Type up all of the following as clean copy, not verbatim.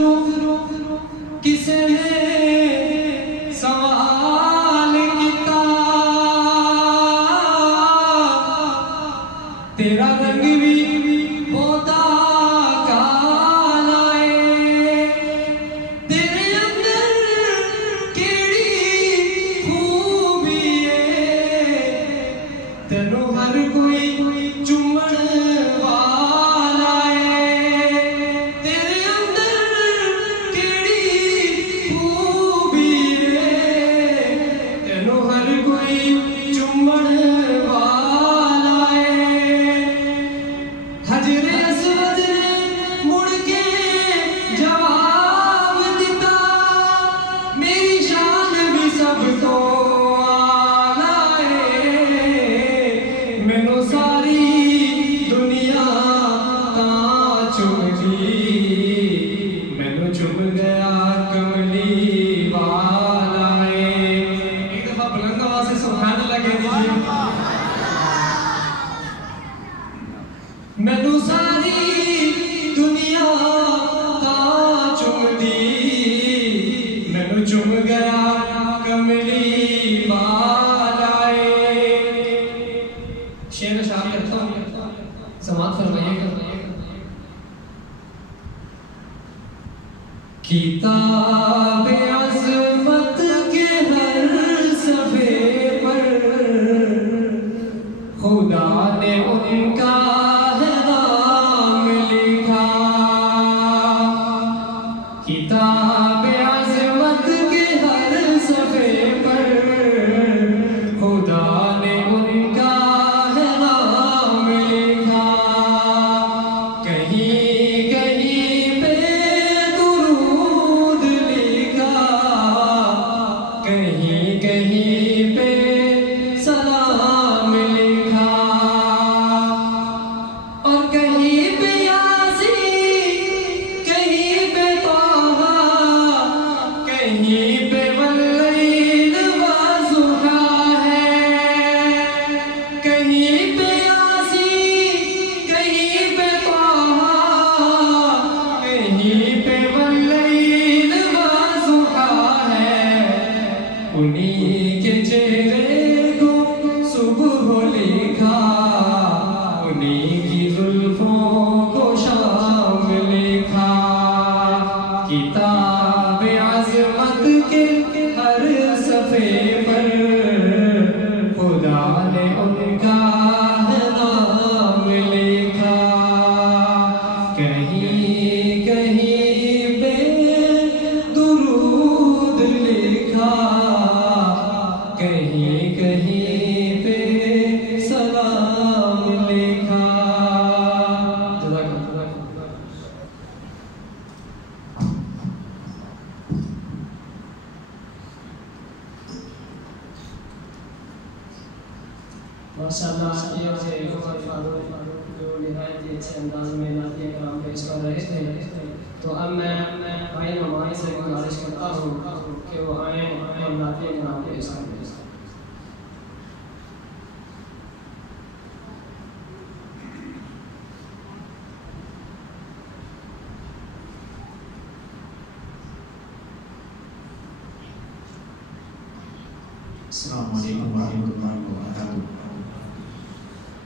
نظروں کسے نے سوال کیتا تیرا رنگ بھی بہتا کالا ہے تیرے اندر کیڑی خوبی ہے تینوں ہر کوئی چومن والا ہے تیرے اندر کیڑی خوبی ہے تینوں ہر کوئی چومن والا ہے حجر اسود نے مڑ کے جواب دیتا میری شان بھی سب تو آلہ ہے مینوں ساری دنیا تاں چم گئی مینوں چم گیا کملی والا ہے ایک دفعہ بلند آواز سے سبحان اللہ کہہ دیجیے مینوں ساری دنیا تاں چم دی مینوں چم گیا کملی والا ہے شعر اشعار کرتا ہوں سماعت فرمائیے گا کتاب عظمت کے ہر صفحے پر خدا نے ان کا ہے نام لکھا کتاب عظمت کے ہر صفحے پر خدا نے ان کا ہے نام لکھا کہیں کہیں پہ درود لکھا کہیں کہیں پہ سلام لکھا اور کہیں پہ یاسین کہیں پہ طہ کہیں پہ واللیل والضحیٰ ہے کہیں پہ یاسین کہیں پہ طہ کہیں پہ واللیل والضحیٰ ہے انہی کے چہرے کو صبح لکھا انہی کی زلفوں کو شام لکھا کتاب عظمت کے ہر صفحے پر خدا نے ان کا ہے نام لکھا کہیں کہیں پہ درود لکھا کہیں کہیں پہ سلام لکھا جزاک اللہ ماشاءاللہ یہ سے عمر فاروق جو نہایت ہی اچھے انداز میں نعتیہ کرام پیش کر رہے تھے تو اب میں بھائی نمائی سے گزارش کرتا ہوں کہ وہ آئیں اور نعتیہ کرام پیش کریں السلام علیکم ورحمۃ اللہ وبرکاتہ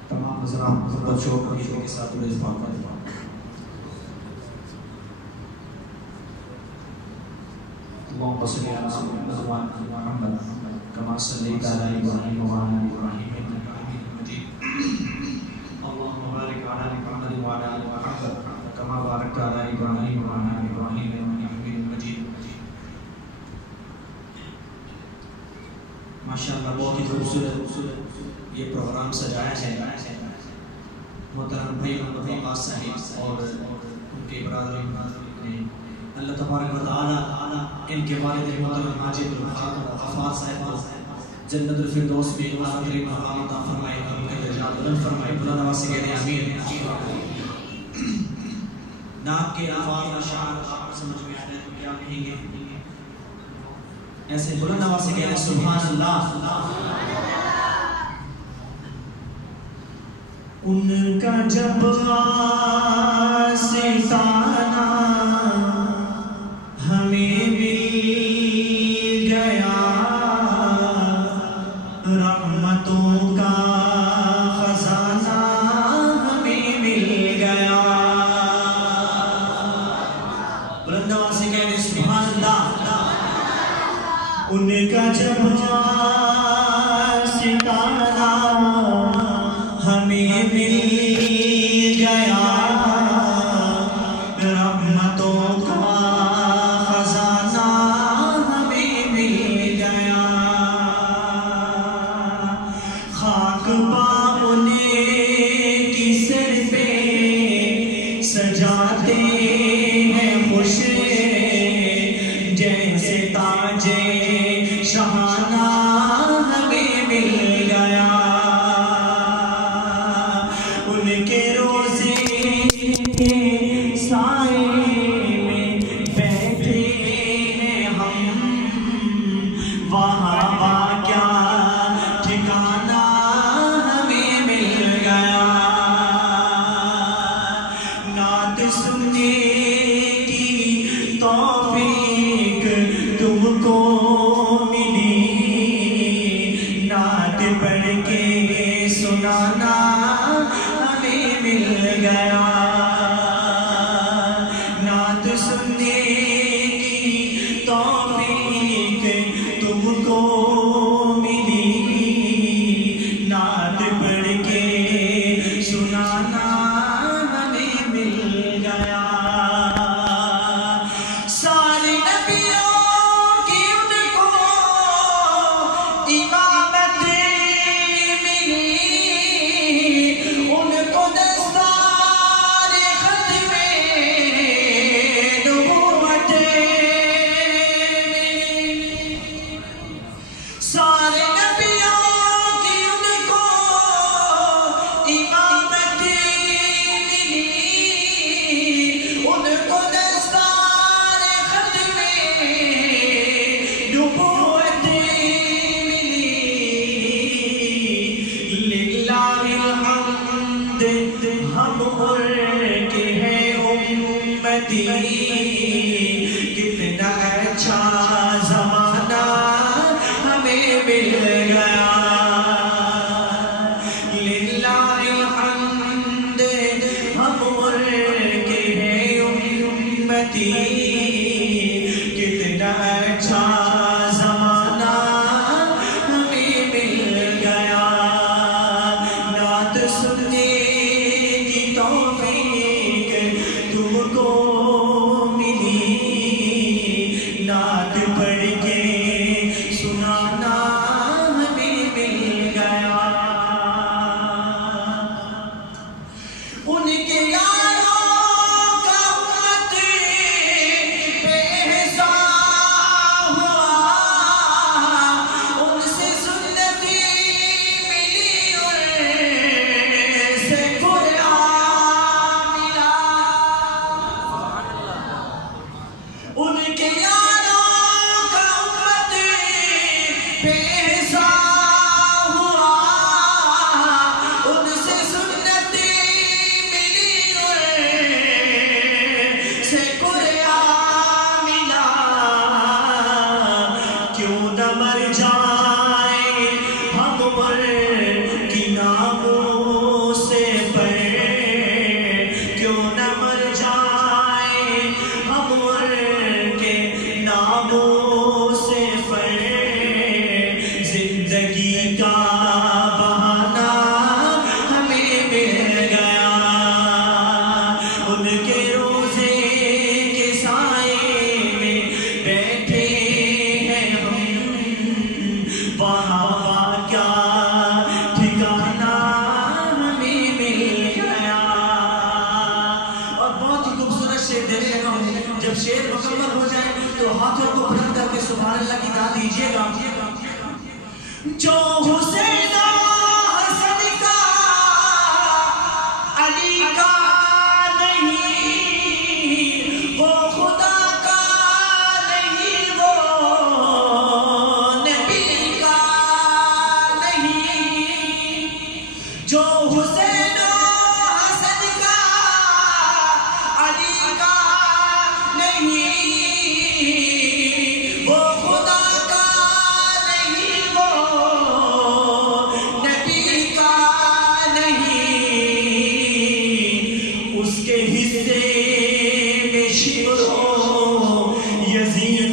تمام حضرات بچوں کے ساتھ الاسباق کرتا ہوں اللهم صل على محمد كما صليت على ابراهيم وعلى ال ابراهيم انك حميد مجيد اللهم بارك على محمد وعلى ال محمد كما باركت على ابراهيم وعلى ال ابراهيم انك حميد مجيد ماشاءاللہ بہت ہی خوبصورت یہ پروگرام سجایا ہے محترم بھائی محمد وقاص صاحب اور ان کے برادر نے اللہ تبارک و تعالی ان کے والد محترم ماجد الغفار صاحب کو جنت الفردوس میں اعلیٰ ترین مقام عطا فرمائے اور ان کے درجات بلند فرمائے بلند آواز سے کہتے ہیں آمین نعت کے الفاظ اشعار آپ سمجھ میں آ جائے تو کیا کہیں گے ایسے بلند آواز سے کہتے ہیں سبحان اللہ ان کا جب آستانہ بلند آواز سے کہہ دیں سبحان اللہ. ان کا جب ستارہ ہمیں مل گیا، رحمتوں کا خزانہ ہمیں مل گیا، خاک پا انہیں کی سر پہ سجاتے ہیں خوش جیسے تاج شہانہ ہمیں مل گیا. ان کے روزے کے سائے میں بیٹھے ہیں ہم، وہاں کیا ٹھکانہ ہمیں مل گیا. نعت سننے کی توفیق تم کو ملی، نعت پڑھ کے سنانا ہمیں مل گیا. نعت سننے کی توفیق تم کو ملی، نعت پڑھ کے سنانا ہمیں مل گیا. سارے نبیوں کی ان کو امامت ملی، ان کو دستار ختم نبوت ملی. سارے نبیوں کی ان کو امامت ملی، ان کو دستار ختم نبوت ملی. للہ الحمد ہم ان کے ہیں امتی، کتنا اچھا زمانہ ہمیں مل گیا. للہ الحمد ہم ان کے ہیں امتی، کتنا اچھا زمانہ ہمیں مل گیا. نعت سننے کی توفیق تم کو ملی، نعت پڑھ کے سنانا ہمیں مل گیا. ان کے یاروں کا امت پہ احسان ہوا، ان سے سنتی ملی، ان سے قرآن ملا. ان کے یاروں کا امت پہ احسان ہوا، ان سے سنتی ملی، ان سے قرآن ملا. کیوں نہ مر جائیں ہم ان کی ناموں سے پر، کیوں نہ مر جائیں ہم ان کے ناموں سے پر. زندگی کا بہانہ ہمیں مل گیا. ان کے روزے کے سائے میں بیٹھے ہیں ہم، وہاں کیا ٹھکانہ ہمیں مل گیا. اور بہت ہی خوبصورت شعر دے رہا ہوں، جب شعر مکمل ہو جائے تو ہاتھوں کو بلند کر کے سبحان اللہ کی داد دیجیے گا. جو حسین حسن کا علی کا نہیں، وہ خدا کا نہیں، وہ نبی کا نہیں. جو حسین حسن کا علی کا نہیں، وہ خدا کا نہیں، وہ نبی کا نہیں. اس کے حصے میں شمروں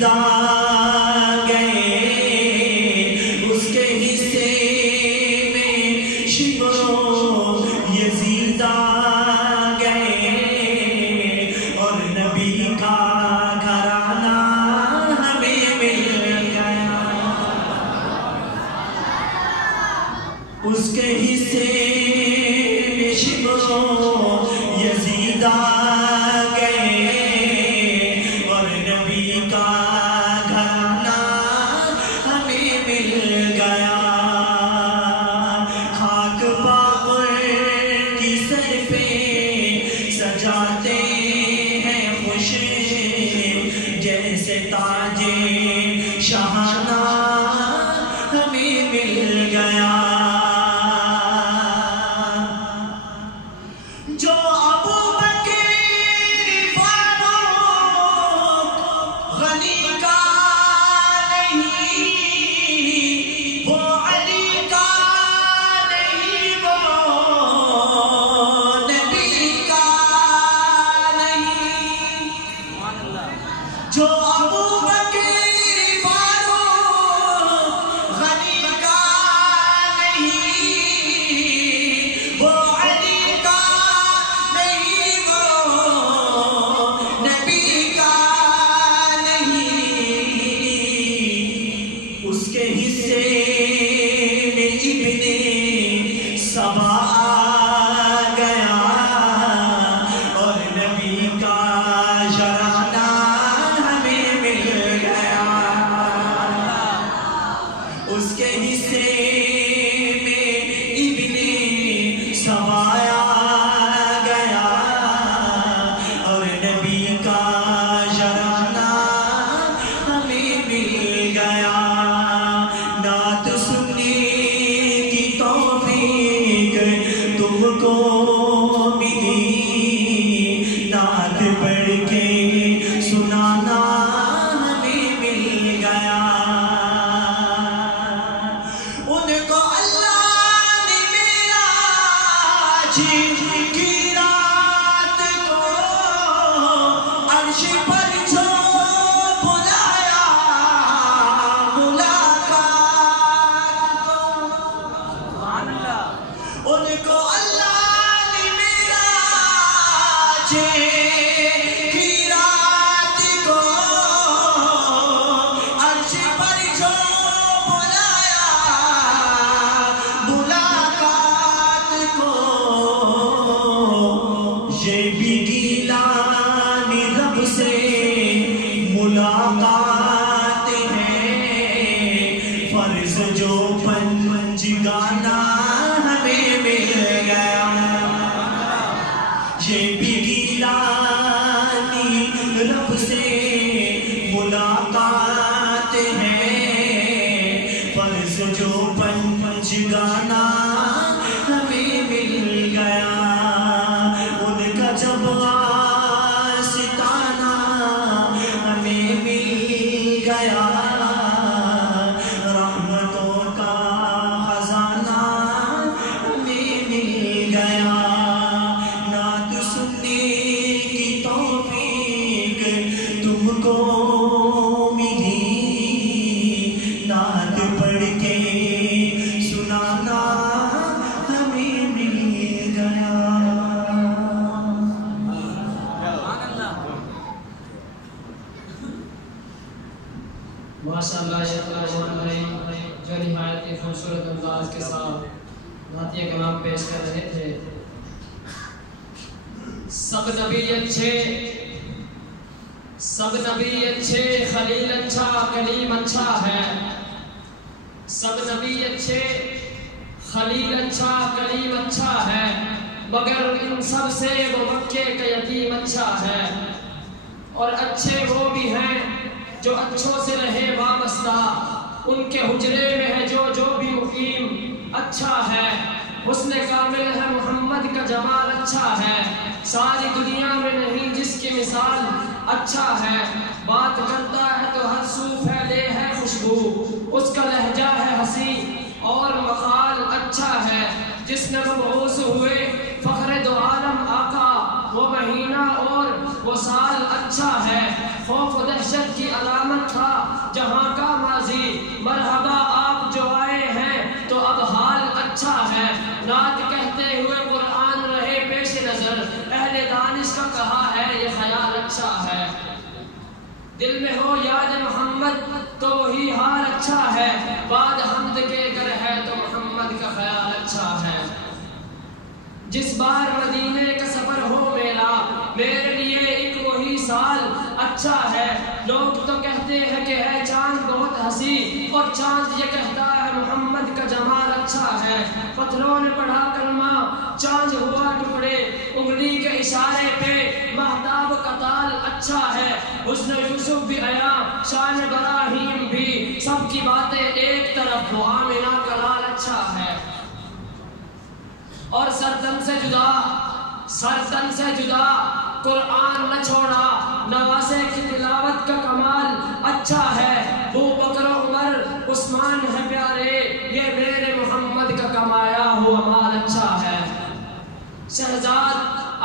یزیدہ گئے اس کے حصے میں شمرو یزیدہ گئے اور نبی کا گھرانہ ہمیں مل گیا اس کے حصے میں شمرو یزیدہ سجاتے ہیں خوش جیسے تاج شاہانہ ہمیں مل گیا جو ابو بکر فاروق غنی کا نہیں وہ علی کا نہیں وہ نبی کا جو ابو بکر فاروق غنی کا نہیں وہ علی کا نہیں وہ نبی کا نہیں اس کے حصے میں ابن سبا گیا اور نبی کا اس کے حصے میں ابن سوایا گیا اور نبی کا جرانہ ہمیں مل گیا نعت سننے کی توفیق تم کو ملی نعت پڑھ کے سنانا ہمیں مل گیا کی رات کو عرش پر جو بلایا ملاقات کو ان کو اللہ نے معراج کی رات کو عرش پر جو بلایا ملاقات کو یہ بھی گیلان رب سے ملاقات ہے فرض جو پنج گانا ہمیں مل گیا یہ بھی گیلان رب سے ملاقات ہے فرض جو پنج گانا ہمیں مل گیا جب ستانہ ہمیں مل گیا رحمتوں کا خزانہ ہمیں مل گیا نعت سننے کی توفیق تم کو ملی نعت پڑھ کے سنانا ہمیں مل گیا ماشاءاللہ جو نہایت ہی خوبصورت انداز کے ساتھ نعتیہ کلام پیش کر رہے تھے سب نبی اچھے خلیل اچھا کلیم اچھا ہے سب نبی اچھے خلیل اچھا کلیم اچھا ہے مگر ان سب سے وہ مکے کا یتیم اچھا ہے اور اچھے وہ بھی ہیں جو اچھوں سے رہے وابستہ ان کے حجرے میں ہے جو بھی مقیم اچھا ہے حسن کامل ہے محمد کا جمال اچھا ہے ساری دنیا میں نہیں جس کی مثال اچھا ہے بات کرتا ہے تو ہر سو پھیلے ہے خوشبو اس کا لہجہ ہے ہنسی اور مقال اچھا ہے جس میں مبعوث ہوئے فخر دو عالم آقا وہ مہینہ اور وہ سال اچھا ہے خوف و دہشت کی علامت دل میں ہو یاد محمد تو وہی حال اچھا ہے، بعد حمد کے گر ہے تو محمد کا خیال اچھا ہے۔ جس بار مدینے کا سفر ہو میرا، میرے لیے ایک وہی سال اچھا ہے۔ لوگ تو کہتے ہیں کہ ہے چاند بہت ہنسی، اور چاند یہ کہتا ہے محمد کا جمال اچھا ہے۔ پتھروں نے پڑھا کلمہ چاند ہوا ٹکڑے، انگلی کے اشارے پہ مہتاب کا تال اچھا ہے۔ حسن یوسف بھی آیا، شان ابراہیم بھی، سب کی باتیں ایک طرف، وہ آمنہ کا لال اچھا ہے۔ اور سرتن سے جدا قرآن نہ چھوڑا، نواسے کی تلاوت کا کمال اچھا ہے۔ ابو بکر و عمر عثمان ہے پیارے، یہ میرے محمد کا کمایا ہوا مال اچھا ہے۔ شہزاد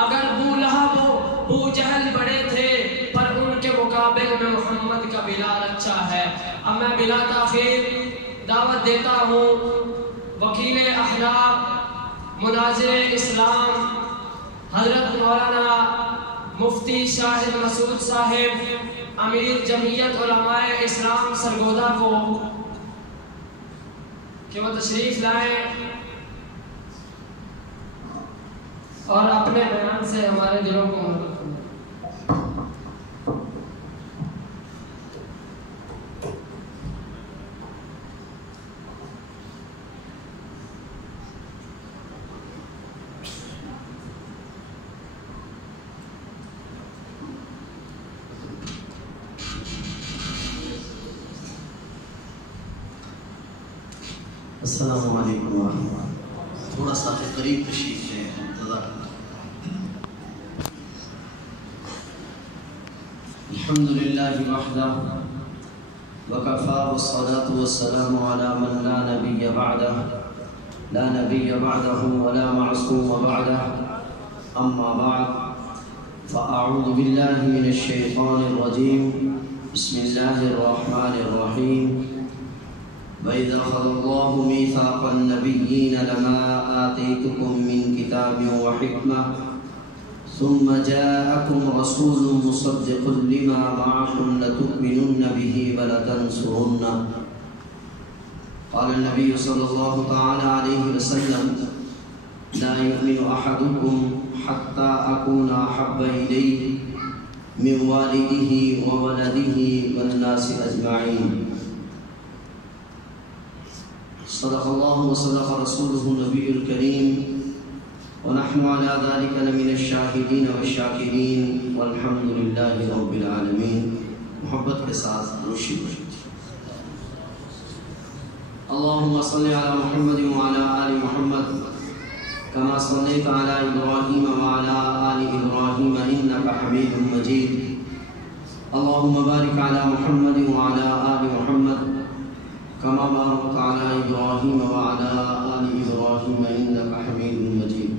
اگر ابو لہب و ابو جہل بڑے تھے، پر ان کے مقابل میں محمد کا بلال اچھا ہے۔ اب میں بلا تاخیر دعوت دیتا ہوں وکیل احناف، مناظر اسلام، حضرت مولانا مفتی شاہد مسعود صاحب، امیر جمعیت علماء اسلام سرگودا کو، کہ وہ تشریف لائیں اور اپنے بیان سے ہمارے دلوں کو مدد کریں۔ السلام علیکم ورحمۃ اللہ۔ تھوڑا سا قریب تشریف لیں۔ الحمد للہ وحدہ وکفیٰ والصلاة والسلام علی من لا نبی بعدہ لا نبی بعدہ ولا معصوم بعدہ، اما بعد فاعوذ باللہ من الشیطان الرجیم، بسم اللہ الرحمن الرحیم۔ وَإِذْ أَخَذَ اللَّهُ مِيثَاقَ النَّبِيِّينَ لَمَا آتَيْتُكُم مِّن كِتَابٍ وَحِكْمَةٍ ثُمَّ جَاءَكُمْ رَسُولٌ مُصَدِّقٌ لِّمَا مَعَكُمْ لَتُؤْمِنُنَّ بِهِ وَلَتَنصُرُنَّهُ۔ قال النبي صلى الله تعالى عليه وسلم لا يؤمن أحدكم حتى أكون أحب إليه من والده وولده والناس أجمعين۔ صدق الله وصدق رسوله النبي الكريم، ونحن على ذلك لمن الشاهدين والشاكرين، والحمد لله رب العالمين۔ محبت کے ساتھ روشی بشید۔ اللهم صل على محمد وعلى آل محمد كما صليت على إبراهيم وعلى آل إبراهيم إنك حميد مجيد۔ اللهم بارك على محمد وعلى آل محمد كما باركت على إبراهيم وعلى آل إبراهيم إنك حميد مجيد۔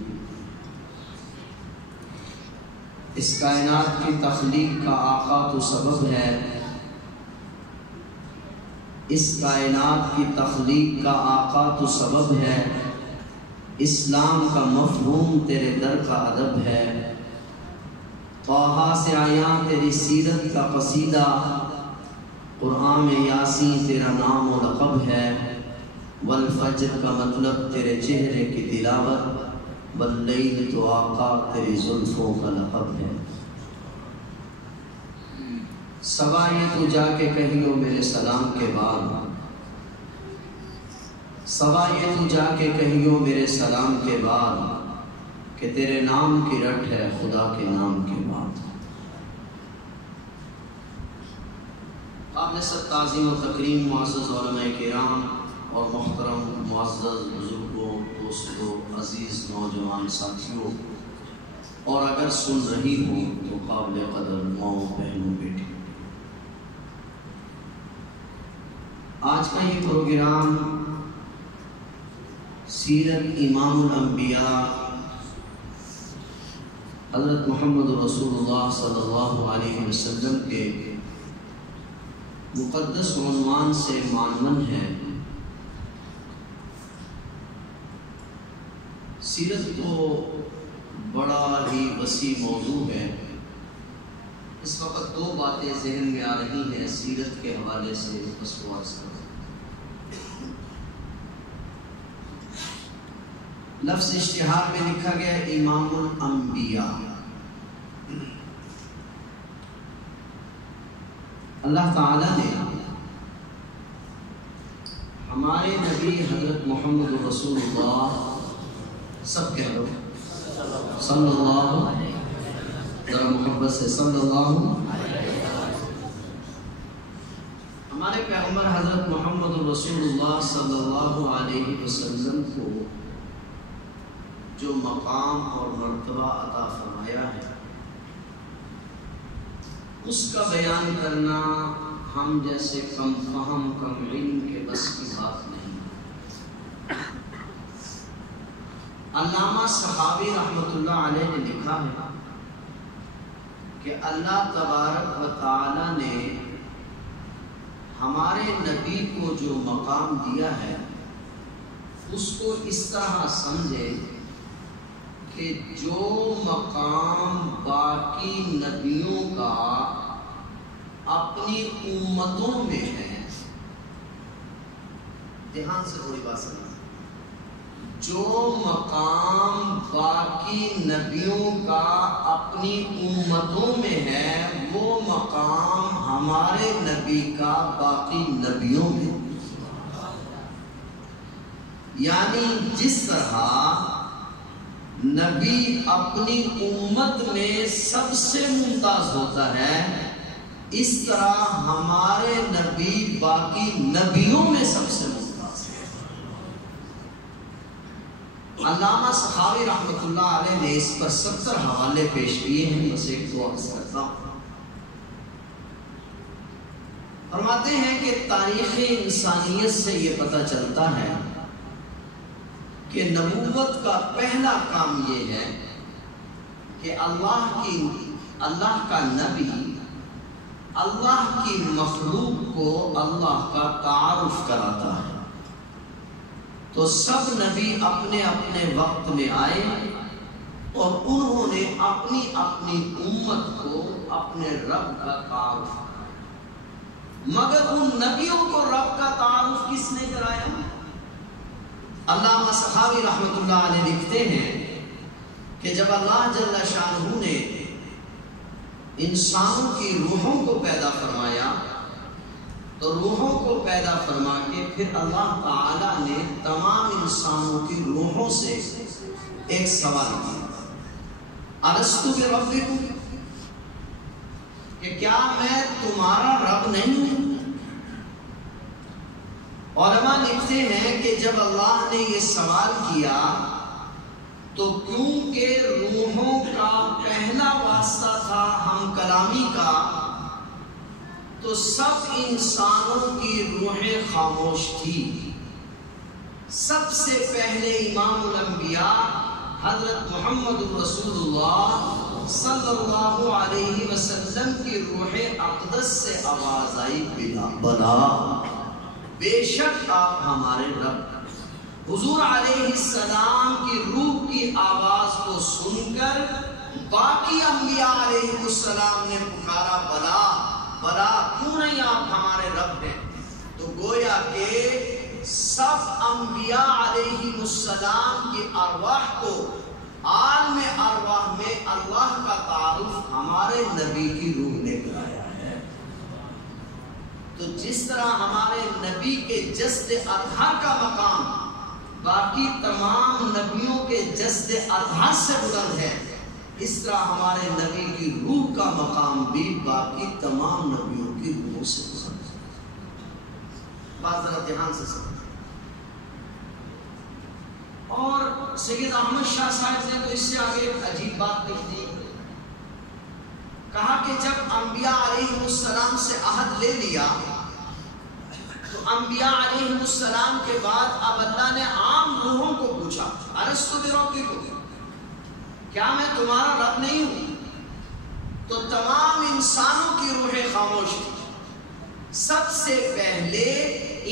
اس کائنات کی تخلیق کا آقا تو سبب ہے، اس کائنات کی تخلیق کا آقا تو سبب ہے، اسلام کا مفہوم تیرے در کا ادب ہے۔ طٰہٰ سے آیا تیری سیرت کا قصیدہ، قرآن میں یاسین تیرا نام و لقب ہے، والفجر کا مطلب تیرے چہرے کی تلاوت، واللیل تو آقا تیری زلفوں کا لقب ہے۔ سوائے تو جا کے کہیو میرے سلام کے بعد، سوائے تو جا کے کہیو میرے سلام کے بعد، کہ تیرے نام کی رٹ ہے خدا کے نام کے بعد۔ قابل سب تعظیم و تکریم معزز علماء کرام اور محترم معزز بزرگوں، دوستوں، عزیز نوجوان ساتھیوں، اور اگر سن رہی ہوں تو قابل قدر ماؤں، بہنوں، بیٹی، آج کا یہ پروگرام سیرت امام الانبیاء حضرت محمد رسول اللہ صلی اللہ علیہ وسلم کے مقدس عنوان سے معنون ہے۔ سیرت تو بڑا ہی وسیع موضوع ہے، اس وقت دو باتیں ذہن میں آ رہی ہیں سیرت کے حوالے سے، اس کو عرض کروں۔ لفظ اشتہار میں لکھا گیا امام الانبیاء۔ اللہ تعالیٰ نے ہمارے نبی حضرت محمد رسول اللہ، سب کہہ لو صلی اللہ، ذرا محبت سے صلی اللہ، ہمارے پیغمبر حضرت محمد رسول اللہ صلی اللہ علیہ وسلم کو جو مقام اور مرتبہ عطا فرمایا ہے، اس کا بیان کرنا ہم جیسے کم فہم کم علم کے بس کی بات نہیں۔ علامہ صحابی رحمۃ اللہ علیہ نے لکھا ہے کہ اللہ تبارک و تعالی نے ہمارے نبی کو جو مقام دیا ہے اس کو اس طرح سمجھے کہ جو مقام باقی نبیوں کا اپنی امتوں میں ہے، دھیان سے تھوڑی بات سمجھنا، جو مقام باقی نبیوں کا اپنی امتوں میں ہے وہ مقام ہمارے نبی کا باقی نبیوں میں، یعنی جس طرح نبی اپنی امت میں سب سے ممتاز ہوتا ہے، اس طرح ہمارے نبی باقی نبیوں میں سب سے ممتاز ہے۔ علامہ صحابی رحمۃ اللہ علیہ نے اس پر 70 حوالے پیش کیے ہیں، بس ایک دو عرض کرتا ہوں۔ فرماتے ہیں کہ تاریخ انسانیت سے یہ پتہ چلتا ہے کہ نبوت کا پہلا کام یہ ہے کہ اللہ کا نبی اللہ کی مخلوق کو اللہ کا تعارف کراتا ہے۔ تو سب نبی اپنے اپنے وقت میں آئے اور انہوں نے اپنی اپنی امت کو اپنے رب کا تعارف کرایا، مگر ان نبیوں کو رب کا تعارف کس نے کرایا؟ علامہ صحابی رحمۃ اللہ علیہ لکھتے ہیں کہ جب اللہ جل شانہ نے انسانوں کی روحوں کو پیدا فرمایا تو روحوں کو پیدا فرما کے پھر اللہ تعالی نے تمام انسانوں کی روحوں سے ایک سوال کیا، الستو بربکم، کہ کیا میں تمہارا رب نہیں ہوں؟ علماء لکھتے ہیں کہ جب اللہ نے یہ سوال کیا تو کیونکہ روحوں کا پہلا واسطہ تھا ہم کلامی کا، تو سب انسانوں کی روحیں خاموش تھی۔ سب سے پہلے امام الانبیاء حضرت محمد رسول اللہ صلی اللہ علیہ وسلم کی روح اقدس سے آواز آئی، بلا بے شک آپ ہمارے رب۔ حضور علیہ السلام کی روح کی آواز کو سن کر باقی انبیاء علیہ السلام نے پکارا، بلا بلا، کیوں نہیں آپ ہمارے رب ہیں؟ تو گویا کہ سب انبیاء علیہ السلام کی ارواح کو عالم ارواح میں اللہ کا تعارف ہمارے نبی کی روح نے کرایا ہے۔ تو جس طرح ہمارے نبی کے جسد اطہر کا مقام باقی تمام نبیوں کے جسد اطہر سے بلند ہے، اس طرح ہمارے نبی کی روح کا مقام بھی باقی تمام نبیوں کی روح سے بلند ہے۔ بات ذرا دھیان سے سمجھیں۔ اور سید احمد شاہ صاحب نے تو اس سے آگے ایک عجیب بات لکھ دی، کہا کہ جب انبیاء علیہ السلام سے عہد لے لیا تو انبیاء علیہ السلام کے بعد اب اللہ نے عام روحوں کو پوچھا، الستو بربکم، کیا میں تمہارا رب نہیں ہوں؟ تو تمام انسانوں کی روحیں خاموش تھی۔ سب سے پہلے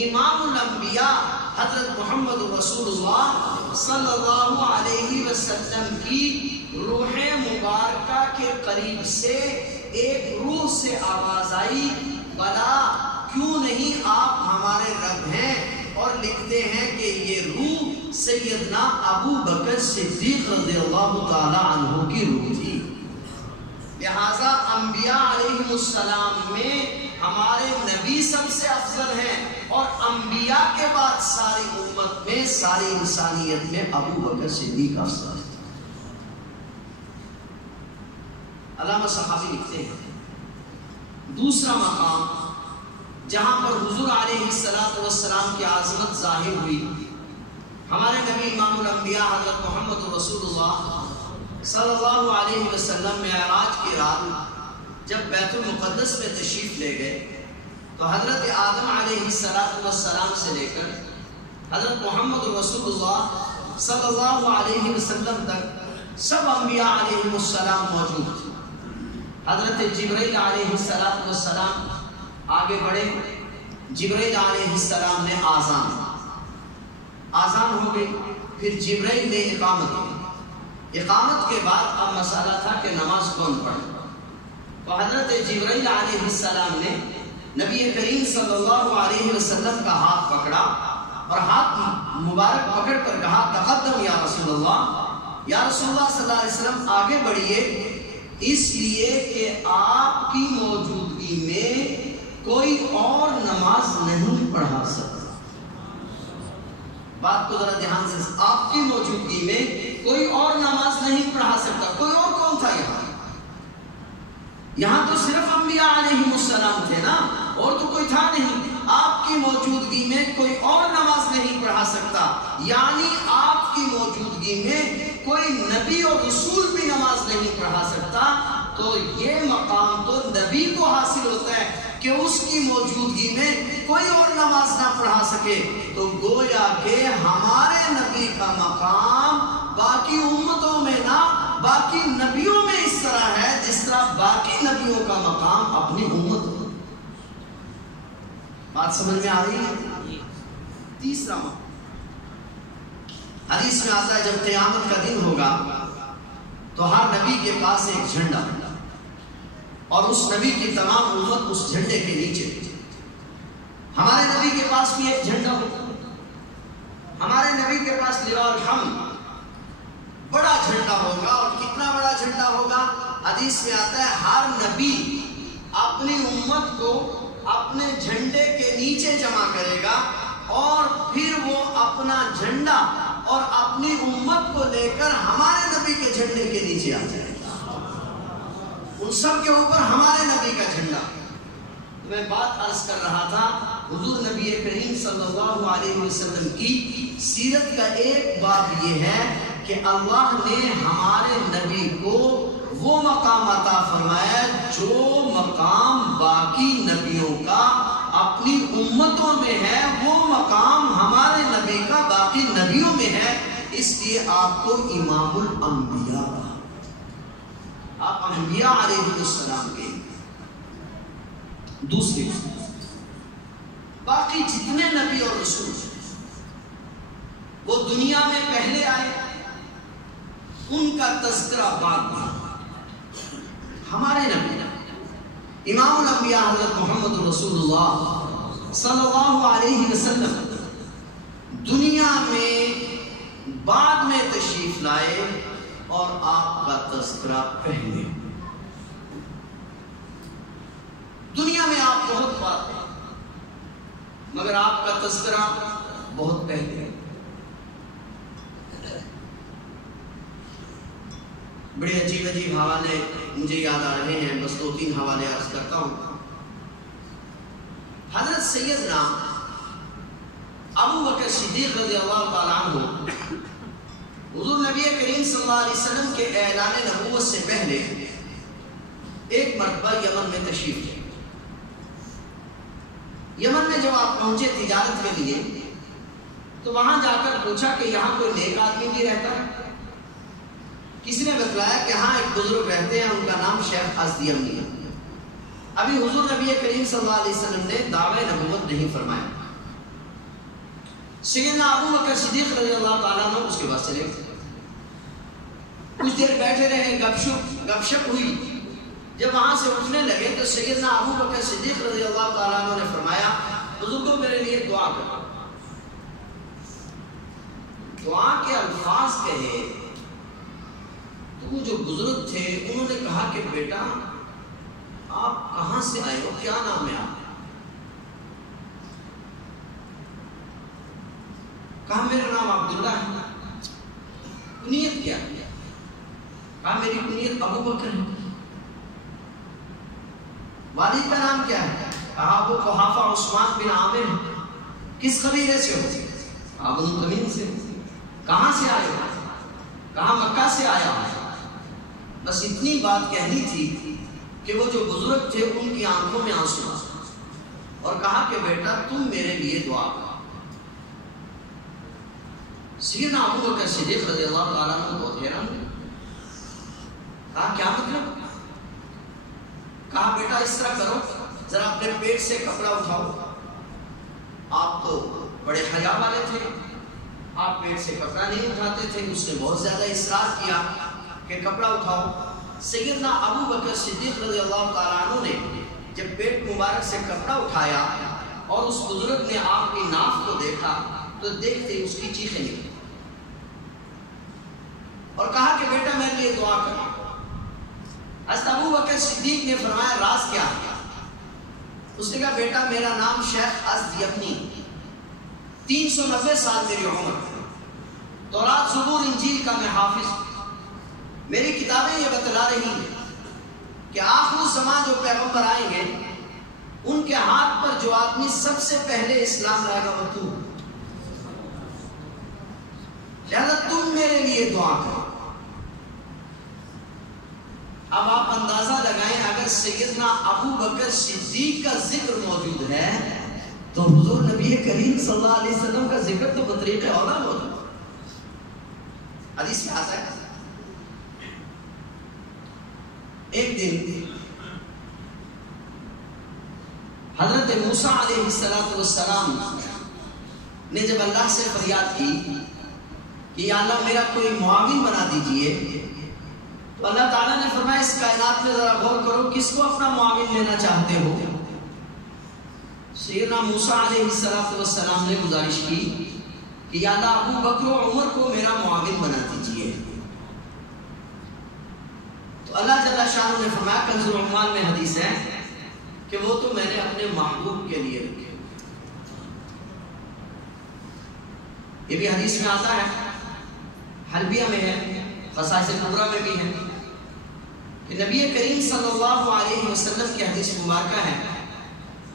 امام الانبیاء حضرت محمد رسول اللہ صلی اللہ علیہ وسلم کی روح مبارکہ کے قریب سے ایک روح سے آواز آئی بلا کیوں نہیں آپ ہمارے رب ہیں، اور لکھتے ہیں کہ یہ روح سیدنا ابو بکر صدیق رضی اللہ تعالی عنہ کی روح تھی۔ لہذا انبیاء علیہ السلام میں ہمارے نبی سب سے افضل ہیں، اور انبیاء کے بعد ساری امت میں، ساری انسانیت میں ابو بکر صدیق افضل ہے۔ علامہ صحابی لکھتے ہیں دوسرا مقام جہاں پر حضور علیہ السلام کی عظمت ظاہر ہوئی، ہمارے نبی امام الانبیاء حضرت محمد رسول اللہ صلی اللہ علیہ وسلم معراج کی رات جب بیت المقدس میں تشریف لے گئے تو حضرت آدم علیہ السلام سے لے کر حضرت محمد رسول اللہ صلی اللہ علیہ وسلم تک سب انبیاء علیہ السلام موجود تھے۔ حضرت جبرائیل علیہ السلام آگے بڑھے، جبرائیل علیہ السلام نے آذان ہو گئی، پھر جبرائیل نے اقامت کی، اقامت کے بعد اب مسئلہ تھا کہ نماز کون پڑھے، تو حضرت جبرائیل علیہ السلام نے نبی کریم صلی اللہ علیہ وسلم کا ہاتھ پکڑا اور ہاتھ مبارک پکڑ کر کہا تقدم یا رسول اللہ، یا رسول اللہ صلی اللہ علیہ وسلم آگے بڑھیے، اس لیے کہ آپ کی موجودگی میں کوئی اور نماز نہیں پڑھا سکتا۔ بات کو ذرا دھیان سے، آپ کی موجودگی میں کوئی اور نماز نہیں پڑھا سکتا۔ کوئی اور کون تھا یہاں تو صرف انبیاء علیہ السلام تھے نا، اور تو کوئی تھا نہیں۔ آپ کی موجودگی میں کوئی اور نماز نہیں پڑھا سکتا، یعنی آپ کی موجودگی میں کوئی نبی اور رسول بھی نماز نہیں پڑھا سکتا۔ تو یہ مقام تو نبی کو حاصل ہوتا ہے کہ اس کی موجودگی میں کوئی اور نماز نہ پڑھا سکے، تو گویا کہ ہمارے نبی کا مقام باقی امتوں میں نہ، باقی نبیوں میں اس طرح ہے جس طرح باقی نبیوں کا مقام اپنی امت میں۔ بات سمجھ میں آ رہی ہے؟ تیسرا مقام حدیث میں آتا ہے جب قیامت کا دن ہوگا تو ہر نبی کے پاس ایک جھنڈا اور اس نبی کی تمام امت اس جھنڈے کے نیچے۔ ہمارے نبی کے پاس بھی ایک جھنڈا ہوگا، ہمارے نبی کے پاس لواء الحمد بڑا جھنڈا ہوگا، اور کتنا بڑا جھنڈا ہوگا؟ حدیث میں آتا ہے ہر نبی اپنی امت کو اپنے جھنڈے کے نیچے جمع کرے گا، اور پھر وہ اپنا جھنڈا اور اپنی امت کو لے کر ہمارے نبی کے جھنڈے کے نیچے آ جائے گا، ان سب کے اوپر ہمارے نبی کا جھنڈا۔ میں بات عرض کر رہا تھا، حضور نبی کریم صلی اللہ علیہ وسلم کی سیرت کا ایک بات یہ ہے کہ اللہ نے ہمارے نبی کو وہ مقام عطا فرمایا جو مقام باقی نبیوں کا اپنی امتوں میں ہے، وہ مقام ہمارے نبی کا باقی نبیوں میں ہے، اس لیے آپ کو امام الانبیاء، آپ انبیاء علیہ السلام کے دوسری باقی جتنے نبی اور رسول وہ دنیا میں پہلے آئے، ان کا تذکرہ بعد میں۔ ہمارے نبی امام الانبیاء حضرت محمد رسول اللہ صلی اللہ علیہ وسلم دنیا میں بعد میں تشریف لائے، اور آپ کا تذکرہ پہلے۔ دنیا میں آپ بہت بات ہیں مگر آپ کا تذکرہ بہت پہلے۔ بڑے عجیب عجیب حوالے مجھے یاد آ رہے ہیں، بس 2-3 حوالے عرض کرتا ہوں۔ حضرت سیدنا ابو بکر صدیق رضی اللہ تعالیٰ عنہ حضور نبی کریم صلی اللہ علیہ وسلم کے اعلان نبوت سے پہلے ایک مرتبہ یمن میں تشریف لے۔ یمن میں جب آپ پہنچے تجارت کے لیے تو وہاں جا کر پوچھا کہ یہاں کوئی نیک آدمی بھی رہتا ہے؟ کسی نے بتلایا کہ ہاں ایک بزرگ رہتے ہیں، ان کا نام شیخ ازدی امنی ہے۔ ابھی حضور نبی کریم صلی اللہ علیہ وسلم نے دعوی نبوت نہیں فرمایا۔ سیدنا ابو بکر صدیق رضی اللہ تعالیٰ عنہ اس کے بعد چلے گئے، کچھ دیر بیٹھے رہے، گپ شپ ہوئی، جب وہاں سے اٹھنے لگے تو سیدنا ابو بکر صدیق رضی اللہ تعالیٰ عنہ نے فرمایا بزرگوں میرے لیے دعا کرو. دعا کے الفاظ کہے تو وہ جو بزرگ تھے انہوں نے کہا کہ بیٹا آپ کہاں سے آئے ہو, کیا نام ہے آپ؟ کہا میرا نام عبداللہ ہے. کنیت کیا؟ کہا میری کنیت ابو بکر ہے. والد کا نام کیا ہے؟ کہا ابو قحافہ عثمان بن عامر. کس قبیلے سے ہو؟ ابو تمیم سے. کہاں سے آئے ہو؟ کہا مکہ سے آیا ہوں. بس اتنی بات کہنی تھی کہ وہ جو بزرگ تھے ان کی آنکھوں میں آنسو اور کہا کہ بیٹا تم میرے لیے دعا کرو. سیدنا ابو بکر صدیق رضی اللہ تعالیٰ عنہ بہت حیران ہوئے. کہا کیا مطلب؟ کہا بیٹا اس طرح کرو, ذرا اپنے پیٹ سے کپڑا اٹھاؤ. آپ تو بڑے حیا والے تھے, آپ پیٹ سے کپڑا نہیں اٹھاتے تھے. اس نے بہت زیادہ اصرار کیا کہ کپڑا اٹھاؤ. سیدنا ابو بکر صدیق رضی اللہ تعالیٰ عنہ نے جب پیٹ مبارک سے کپڑا اٹھایا اور اس بزرگ نے آپ کی ناف کو دیکھا تو دیکھتے اس کی چیخیں نکلی اور کہا کہ بیٹا میرے لیے دعا کرو. حضرت ابو بکر صدیق نے فرمایا راز کیا ہے؟ اس نے کہا بیٹا میرا نام شیخ ازد یمنی, 390 سال میری عمر, تورات زبور انجیل کا میں حافظ. میری کتابیں یہ بتلا رہی ہیں کہ آخر الزمان جو پیغمبر آئیں گے ان کے ہاتھ پر جو آدمی سب سے پہلے اسلام لائے گا وہ تو. لہذا تم میرے لیے دعا کرو. اب آپ اندازہ لگائیں اگر سیدنا ابو بکر صدیق کا ذکر موجود ہے تو حضور نبی کریم صلی اللہ علیہ وسلم کا ذکر تو بطریق اولا موجود. حدیث میں آتا ہے ایک دن حضرت موسیٰ علیہ السلام نے جب اللہ سے فریاد کی کہ یا اللہ میرا کوئی معاون بنا دیجئے, تو اللہ تعالیٰ نے فرمایا اس کائنات میں ذرا غور کرو کس کو اپنا معاون لینا چاہتے ہو. سیدنا موسیٰ علیہ السلام نے گزارش کی کہ یا اللہ ابو بکر و عمر کو میرا معاون بنا دیجئے. تو اللہ جل شانہ نے فرمایا کنز العمال میں حدیث ہے کہ وہ تو میں نے اپنے محبوب کے لیے رکھے. یہ بھی حدیث میں آتا ہے, حلبیہ میں ہے, خصائص کبریٰ میں بھی ہے کہ نبی کریم صلی اللہ علیہ وسلم کی حدیث مبارکہ ہے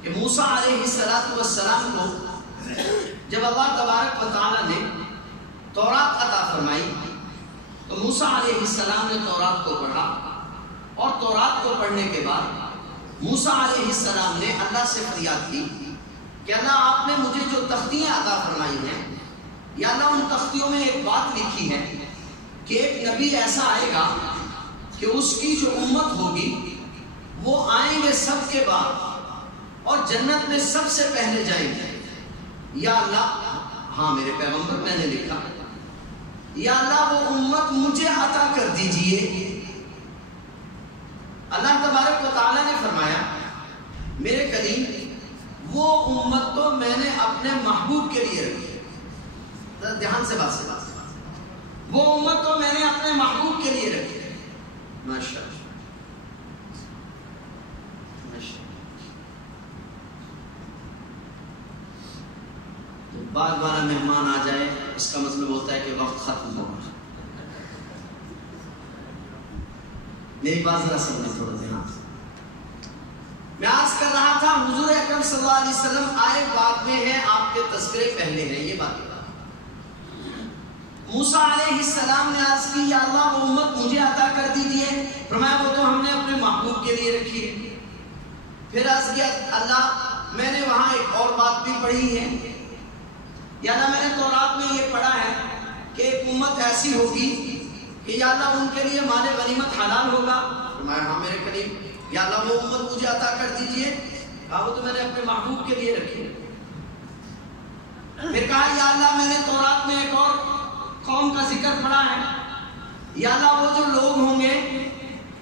کہ موسیٰ علیہ السلام کو جب اللہ تبارک و تعالیٰ نے تورات عطا فرمائی تو موسیٰ علیہ السلام نے تورات کو پڑھا اور تورات کو پڑھنے کے بعد موسیٰ علیہ السلام نے اللہ سے فریاد کی کہ اللہ آپ نے مجھے جو تختیاں عطا فرمائی ہیں یا اللہ ان تختیوں میں ایک بات لکھی ہے کہ ایک نبی ایسا آئے گا کہ اس کی جو امت ہوگی وہ آئیں گے سب کے بعد اور جنت میں سب سے پہلے جائیں گے. یا اللہ, ہاں میرے پیغمبر میں نے لکھا, یا اللہ وہ امت مجھے عطا کر دیجئے. اللہ تبارک و تعالیٰ نے فرمایا میرے کریم وہ امت تو میں نے اپنے محبوب کے لیے رکھی. دھیان سے بات وہ امت تو میں نے اپنے محبوب کے لیے رکھی. ماشاء اللہ. بعد والا مہمان آ جائے اس کا مطلب ہوتا ہے کہ وقت ختم ہو گیا. میری بات ذرا سمجھے تھوڑا دھیان سے. میں عرض کر رہا تھا حضور اکرم صلی اللہ علیہ وسلم آئے بعد میں ہے, آپ کے تذکرے پہلے ہیں. یہ بات موسیٰ علیہ السلام نے عرض کی یا اللہ وہ امت مجھے عطا کر دیجئے. فرمایا وہ تو ہم نے اپنے محبوب کے لیے رکھی ہے. پھر عرض کیا اللہ میں نے وہاں ایک اور بات بھی پڑھی ہے, یا اللہ میں نے تورات میں یہ پڑھا ہے کہ ایک امت ایسی ہوگی کہ یا اللہ ان کے لیے مال غنیمت حلال ہوگا. فرمایا ہاں میرے کریم یا اللہ وہ امت مجھے عطا کر دیجئے. کہا وہ تو میں نے اپنے محبوب کے لیے رکھی. پھر کہا یا اللہ میں نے تورات میں ایک اور قوم کا ذکر پڑھا ہے, یا اللہ وہ جو لوگ ہوں گے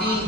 3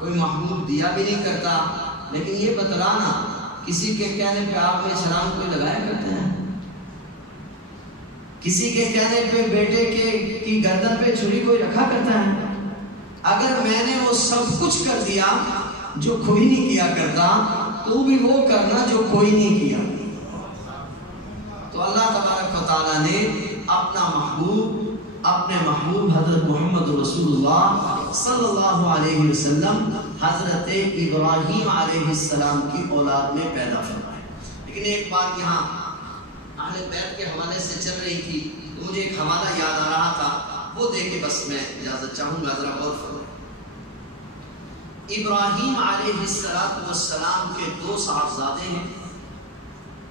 کوئی محبوب دیا بھی نہیں کرتا، لیکن یہ بتلانا کسی کے کہنے پہ آپ نے چھلانگ کوئی لگایا کرتے ہیں؟ کسی کے کہنے پہ بیٹے کی گردن پہ چھری کوئی رکھا کرتا ہے؟ اگر میں نے وہ سب کچھ کر دیا جو کوئی نہیں کیا کرتا، تو بھی وہ کرنا جو کوئی نہیں کیا۔ تو اللہ تبارک و تعالیٰ نے اپنے محبوب حضرت محمد رسول اللہ صلی اللہ علیہ وسلم حضرت ابراہیم علیہ السلام کی اولاد میں پیدا فرمایا۔ لیکن ایک بات یہاں اہل بیت کے حوالے سے چل رہی تھی، تو مجھے ایک حوالہ یاد آ رہا تھا، وہ دے کے بس میں اجازت چاہوں گا، ذرا غور فرمائیں۔ ابراہیم علیہ السلام کے دو صاحبزادے ہیں،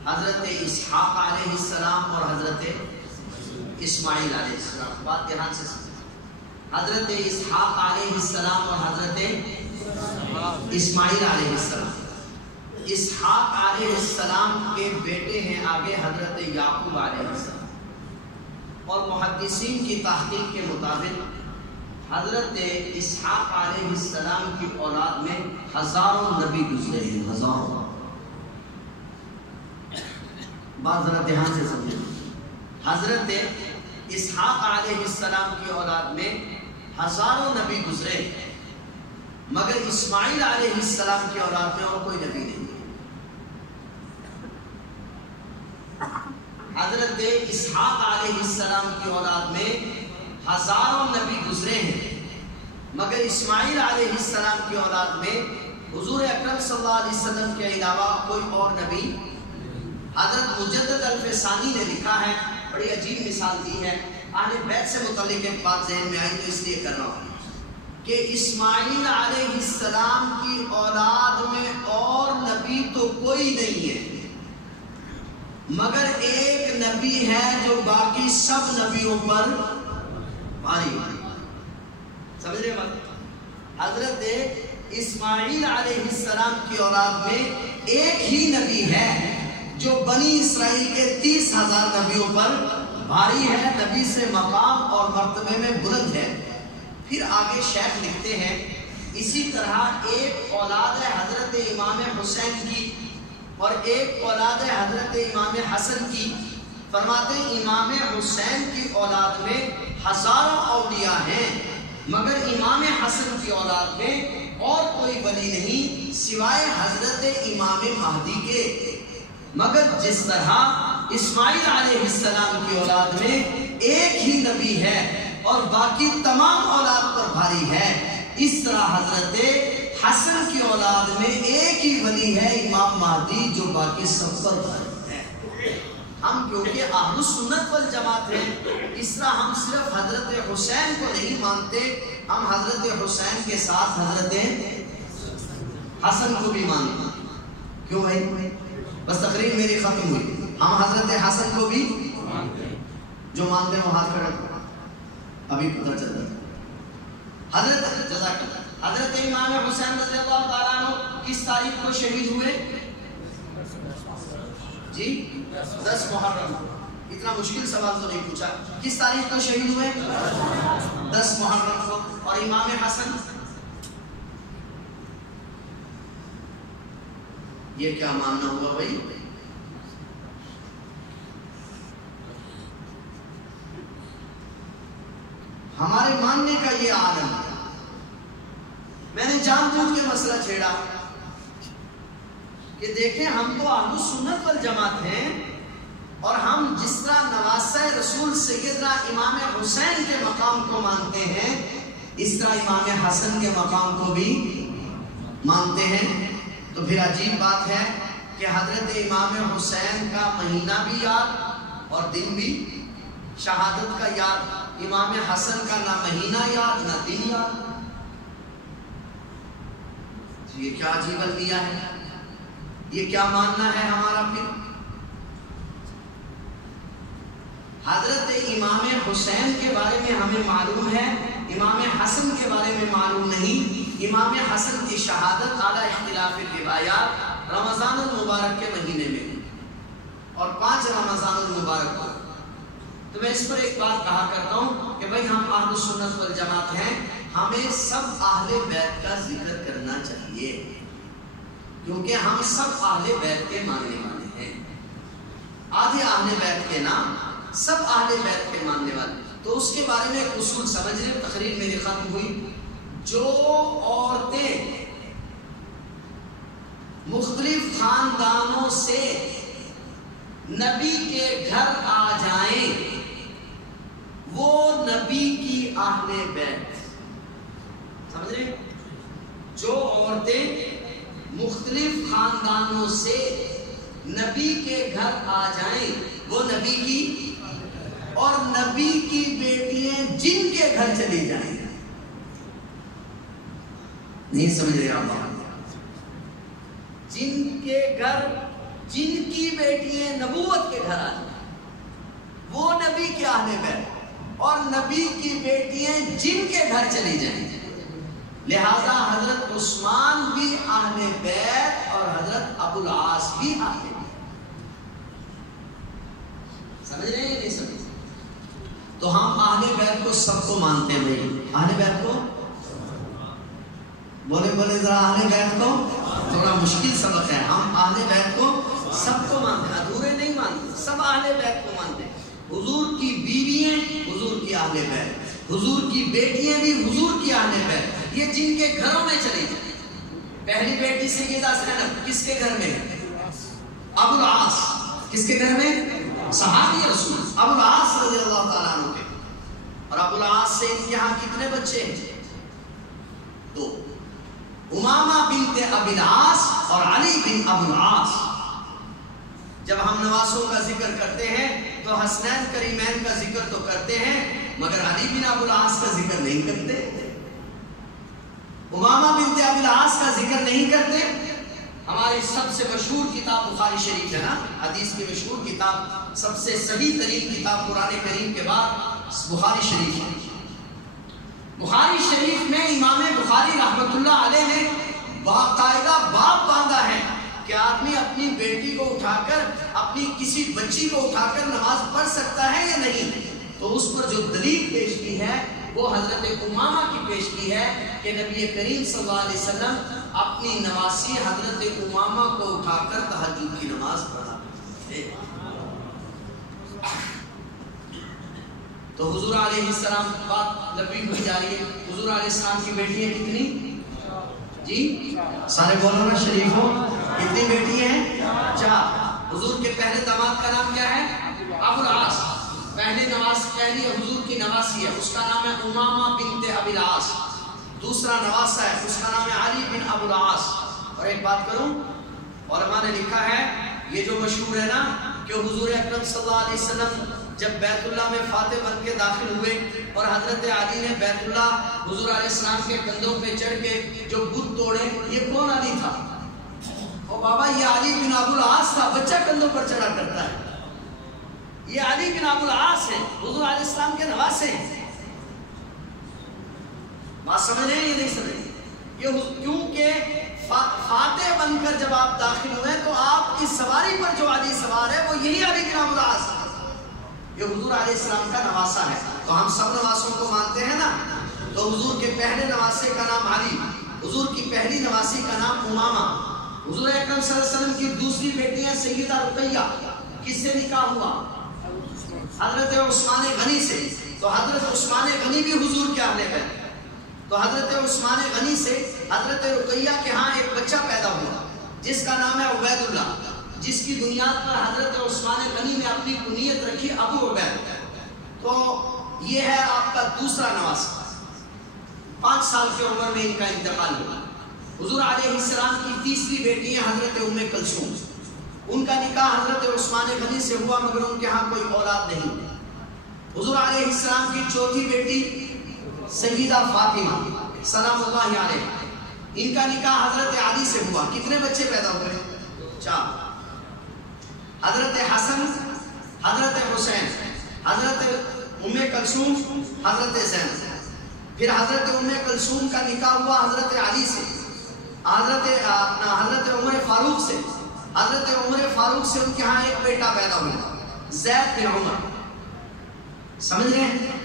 حضرت اسحاق علیہ السلام اور حضرت اسماعیل علیہ السلام۔ بات دھیان سے سمجھیں، حضرت اسحاق علیہ السلام اور حضرت اسماعیل علیہ السلام۔ اسحاق علیہ السلام کے بیٹے ہیں آگے حضرت یعقوب علیہ السلام، اور محدثین کی تحقیق کے مطابق حضرت اسحاق علیہ السلام کی اولاد میں ہزاروں نبی گزرے ہیں، ہزاروں۔ بات ذرا دھیان سے سمجھیں، حضرت اسحاق علیہ السلام کی اولاد میں ہزاروں نبی گزرے، مگر اسماعیل علیہ السلام کی اولاد میں اور کوئی نبی نہیں۔ حضرت اسحاق علیہ السلام کی اولاد میں ہزاروں نبی گزرے ہیں، مگر اسماعیل علیہ السلام کی اولاد میں حضور اکرم صلی اللہ علیہ وسلم کے علاوہ کوئی اور نبی۔ حضرت مجدد الفسانی نے لکھا ہے، بڑی عجیب مثال دی ہے، اہل بیت سے متعلق ایک بات ذہن میں آئی تو اس لیے کر رہا ہوں کہ اسماعیل علیہ السلام کی اولاد میں اور نبی تو کوئی نہیں ہے، مگر ایک نبی ہے جو باقی سب نبیوں پر بھاری ہے۔ سمجھ رہے بات؟ حضرت اسماعیل علیہ السلام کی اولاد میں ایک ہی نبی ہے جو بنی اسرائیل کے 30,000 نبیوں پر بھاری ہے، نبی سے مقام اور مرتبے میں بلند ہے۔ پھر آگے شیخ لکھتے ہیں، اسی طرح ایک اولاد ہے حضرت امام حسین کی اور ایک اولاد ہے حضرت امام حسن کی۔ فرماتے ہیں امام حسین کی اولاد میں ہزاروں اولیاء ہیں، مگر امام حسن کی اولاد میں اور کوئی ولی نہیں سوائے حضرت امام مہدی کے۔ مگر جس طرح اسماعیل علیہ السلام کی اولاد میں ایک ہی نبی ہے اور باقی تمام اولاد پر بھاری ہے، اس طرح حضرت حسن کی اولاد میں ایک ہی ولی ہے امام مہدی جو باقی سب پر بھاری ہے۔ ہم کیونکہ اہل سنت والجماعت ہیں، اس طرح ہم صرف حضرت حسین کو نہیں مانتے، ہم حضرت حسین کے ساتھ حضرت حسن کو بھی مانتے ہیں۔ کیوں بھائی؟ بس تقریر میری ختم ہوئی، ہم حضرت حسن کو بھی جو مانتے ہیں وہ ہاتھ کھڑا کرو، ابھی پتہ چلتا ہے۔ حضرت امام حسین رضی اللہ تعالیٰ عنہ کس تاریخ کو شہید ہوئے؟ جی 10 محرم۔ اتنا مشکل سوال تو نہیں پوچھا، کس تاریخ کو شہید ہوئے؟ 10 محرم کو۔ اور امام حسن یہ کیا ماننا ہوا بھائی؟ ہمارے ماننے کا یہ عالم ہے۔ میں نے جان بوجھ کے مسئلہ چھیڑا کہ دیکھیں ہم تو اہل سنت والجماعت ہیں، اور ہم جس طرح نواسہ رسول سیدنا امام حسین کے مقام کو مانتے ہیں، اس طرح امام حسن کے مقام کو بھی مانتے ہیں۔ تو پھر عجیب بات ہے کہ حضرت امام حسین کا مہینہ بھی یاد اور دن بھی، شہادت کا یاد، امام حسن کا نہ مہینہ یاد نہ دن یاد۔ یہ کیا عجیب المیہ ہے، یہ کیا ماننا ہے ہمارا؟ پھر حضرت امام حسین کے بارے میں ہمیں معلوم ہے، امام حسن کے بارے میں معلوم نہیں۔ امام حسن کی شہادت اعلیٰ اختلاف الروایات رمضان المبارک کے مہینے میں اور 5 رمضان المبارک کو۔ تو میں اس پر ایک بات کہا کرتا ہوں کہ بھائی ہم اہل سنت والجماعت ہیں، ہمیں سب اہل بیت کا ذکر کرنا چاہیے، کیونکہ ہم سب اہل بیت کے ماننے والے ہیں۔ آدھے اہل بیت کے نام، سب اہل بیت کے ماننے والے۔ تو اس کے بارے میں ایک اصول سمجھ لیں، تقریر میری ختم ہوئی۔ جو عورتیں مختلف خاندانوں سے نبی کے گھر آ جائیں وہ نبی کی اہل بیت، سمجھ رہے؟ جو عورتیں مختلف خاندانوں سے نبی کے گھر آ جائیں وہ نبی کی، اور نبی کی بیٹیاں جن کے گھر چلی جائیں، نہیں سمجھ رہے آپ؟ جن کے گھر، جن کی بیٹیاں نبوت کے گھر آ جائیں وہ نبی کے اہل بیت، اور نبی کی بیٹیاں جن کے گھر چلی جائیں۔ لہذا حضرت عثمان بھی اہل بیت اور حضرت ابو العاص بھی اہل بیت، سمجھ رہے ہیں یا نہیں سمجھ؟ تو ہم اہل بیت کو سب کو مانتے ہیں بھائی، اہل بیت کو بولے ذرا، اہل بیت کو تھوڑا مشکل سبق ہے، ہم اہل بیت کو سب کو مانتے ہیں، ادھورے نہیں مانتے، سب اہل بیت کو مانتے ہیں۔ حضور کی بیویاں حضور کی اہل بیت، حضور کی بیٹیاں بھی حضور کی اہل بیت، یہ جن کے گھروں میں چلے جائیں۔ پہلی بیٹی سیدہ زینب کس کے گھر میں ہے؟ ابو العاص، کس کے گھر میں؟ صحابی رسول ابو العاص رضی اللہ تعالیٰ عنہ کے۔ اور ابو العاص سے ان کے ہاں کتنے بچے ہیں؟ 2، امامہ بنت ابی العاص اور علی بن ابو العاص۔ جب ہم نواسوں کا ذکر کرتے ہیں تو حسنین کریمین کا ذکر تو کرتے ہیں، مگر علی بن ابو العاص کا ذکر نہیں کرتے، امامہ بنت ابی العاص کا ذکر نہیں کرتے۔ ہماری سب سے مشہور کتاب بخاری شریف ہے نا، حدیث کی مشہور کتاب، سب سے صحیح ترین کتاب قرآن کریم کے بعد بخاری شریف ہے۔ بخاری شریف میں امام بخاری رحمۃ اللہ علیہ نے باقاعدہ باب باندھا ہے کہ آدمی اپنی بیٹی کو اٹھا کر، اپنی کسی بچی کو اٹھا کر نماز پڑھ سکتا ہے یا نہیں۔ تو اس پر جو دلیل پیش کی ہے وہ حضرت امامہ کی پیش کی ہے کہ نبی کریم صلی اللہ علیہ وسلم اپنی نواسی حضرت امامہ کو اٹھا کر تہجد کی نماز پڑھا کرتے تھے۔ تو حضور علیہ السلام بات لمبی ہوئی جا رہی ہے۔ حضور علیہ السلام کی بیٹیاں کتنی؟ جی سارے بولو نا شریف ہو، کتنی بیٹی ہیں؟ 4۔ حضور کے پہلے داماد کا نام کیا ہے؟ ابو العاص۔ پہلی حضور کی نواسی ہے، اس کا نام ہے امامہ بنت ابی العاص۔ دوسرا نواسا ہے، اس کا نام ہے علی بن ابو العاص۔ اور ایک بات کروں، علماء نے لکھا ہے یہ جو مشہور ہے نا کہ حضور اکرم صلی اللہ علیہ وسلم جب بیت اللہ میں فاتح بن کے داخل ہوئے اور حضرت علی نے بیت اللہ حضور علیہ السلام کے کندھوں پہ چڑھ کے جو بت توڑے، یہ کون علی تھا؟ او بابا یہ علی بن ابو العاص تھا، بچہ کندھوں پر چڑھا کرتا ہے، یہ علی بن ابو العاص ہیں، حضور علیہ السلام کے نواسے ہیں۔ بات سمجھ رہے ہیں یا نہیں سمجھ رہے؟ یہ کیونکہ فاتح بن کر جب آپ داخل ہوئے تو آپ کی سواری پر جو علی سوار ہے وہ یہی علی بن ابو العاص ہے، یہ حضور علیہ السلام کا نواسا ہے۔ تو ہم سب نواسوں کو مانتے ہیں نا۔ تو حضور کے پہلے نواسے کا نام علی، حضور کی پہلی نواسی کا نام امامہ۔ حضور اکرم صلی اللہ علیہ وسلم کی دوسری بیٹی ہے سیدہ رقیہ، کس سے نکاح ہوا؟ حضرت عثمان غنی سے۔ تو حضرت عثمان غنی بھی حضور کے اہل بیت۔ تو حضرت عثمان غنی سے حضرت رقیہ کے ہاں ایک بچہ پیدا ہوا جس کا نام ہے عبید اللہ، جس کی بنیاد پر حضرت عثمان غنی نے اپنی کنیت رکھی ابو عبید۔ تو یہ ہے آپ کا دوسرا نواسا۔ 5 سال کی عمر میں ان کا انتقال ہوا۔ حضور علیہ السلام کی تیسری بیٹی ہے حضرت ام کلثوم، ان کا نکاح حضرت عثمان غنی سے ہوا مگر ان کے ہاں کوئی اولاد نہیں۔ حضور علیہ السلام کی چوتھی بیٹی سیدہ فاطمہ سلام اللہ علیہ، ان کا نکاح حضرت علی سے ہوا۔ کتنے بچے پیدا ہوئے؟ 4۔ حضرت حسن، حضرت حسین، حضرت ام کلثوم، حضرت زینب۔ پھر حضرت ام کلثوم کا نکاح ہوا حضرت علی سے، حضرت عمر فاروق سے۔ حضرت عمر فاروق سے ان کے ہاں ایک بیٹا پیدا ہوا زید بن عمر، سمجھ رہے ہیں؟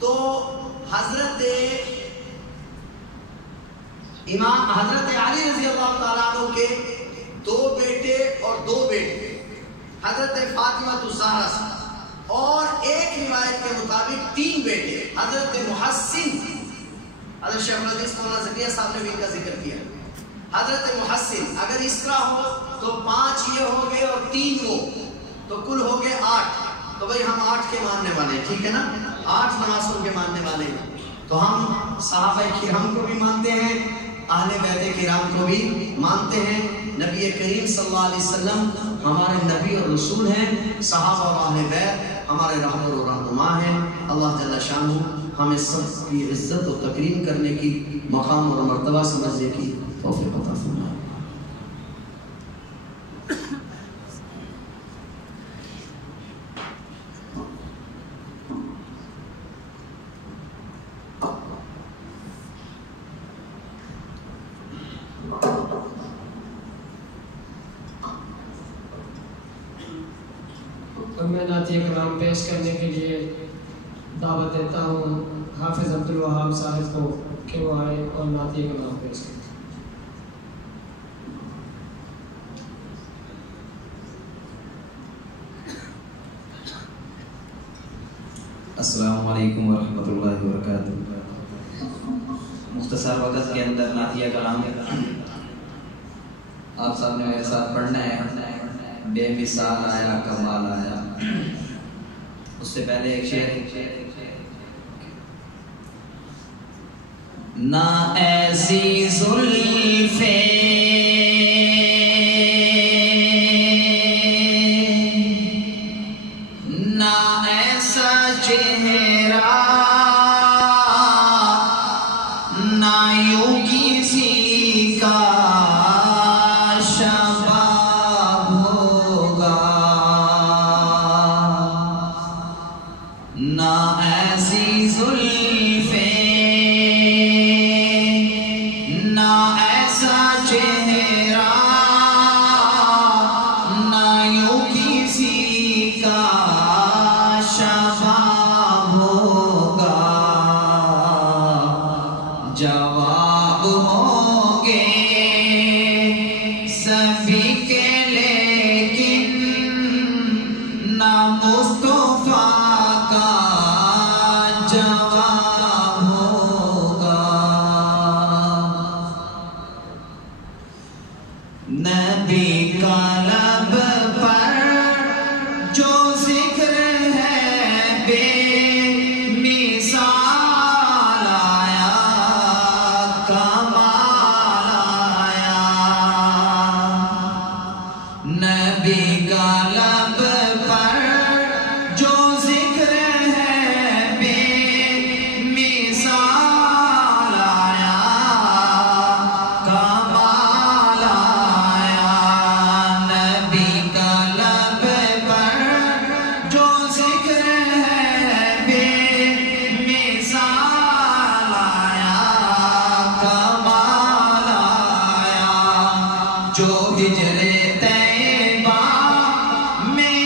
تو حضرت امام حضرت علی رضی اللہ تعالیٰ عنہ کے 2 بیٹے اور 2 بیٹے حضرت فاطمہ الزہرا اور ایک روایت کے مطابق 3 بیٹے حضرت محسن، حضرت شیخ الحدیث مولانا زکریا صاحب نے بھی ان کا ذکر کیا، حضرت محسن، اگر اس طرح ہو تو 5 یہ ہو گئے اور 3 وہ، تو کل ہو گئے 8۔ تو بھئی ہم 8 کے ماننے والے ہیں، ٹھیک ہے نا، 8 نواسوں کے ماننے والے ہیں۔ تو ہم صحابہ کرام کو بھی مانتے ہیں، اہل بیت کرام کو بھی مانتے ہیں۔ نبی کریم صلی اللہ علیہ وسلم ہمارے نبی اور رسول ہیں، صحابہ اور اہل بیت ہمارے رہبر و رہنما ہیں۔ اللہ جل شانہ ہمیں سب کی عزت و تکریم کرنے کی، مقام اور مرتبہ سمجھنے کی توفیق عطا فرمائے۔ اور میں نعتیہ کلام پیش کرنے کے لیے دعوت دیتا ہوں حافظ عبدالوہاب صاحب کو کہ وہ آئے اور نعتیہ کلام پیش کریں۔ السلام علیکم ورحمۃ اللہ وبرکاتہ۔ مختصر وقت کے اندر نعتیہ کلام آپ سب نے میرے ساتھ پڑھنا ہے۔ بے مثال آیا کمال آیا، اس سے پہلے ایک شعر، نہ ایسی زلفیں نہ ایسا چہرہ نہ یوں کسی کا شباب ہوگا، نہ ایسی زلفیں نہ ایسا چہرہ نہ یوں کسی کا شباب ہوگا، جواب ہوں گے سبھی کے لیکن نہ مصطفیٰ کا جواب ہوگا۔ نبی کا لب پر جو ذکر ہے بے مثال آیا کمال آیا، نبی کا لب پر جو ذکر ہے بے مثال آیا کمال آیا، نبی کا لب پر جو ذکر ہے بے مثال آیا کمال آیا، جو ہجر طیبہ میں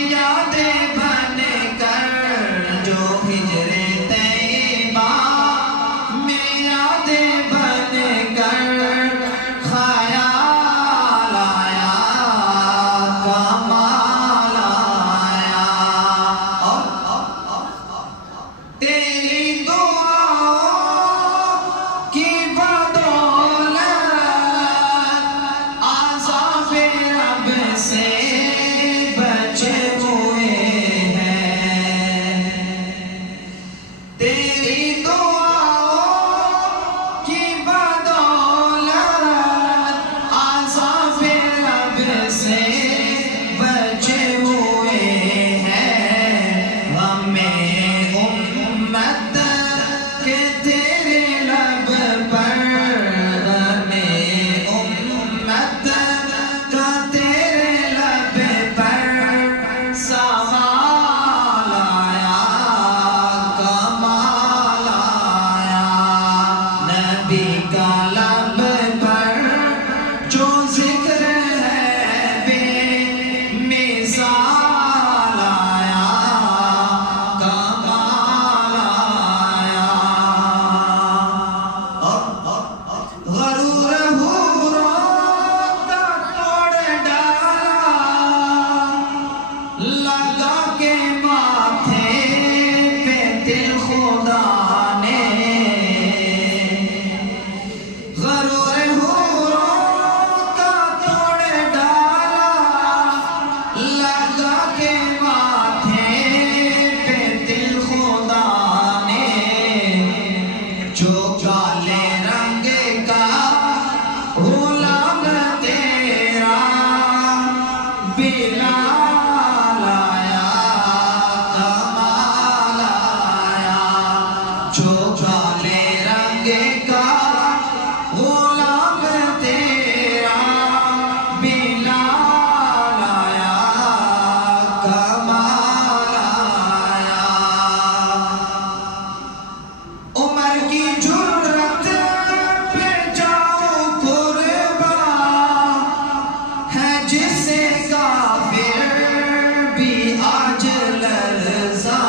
بھی آج لرزاں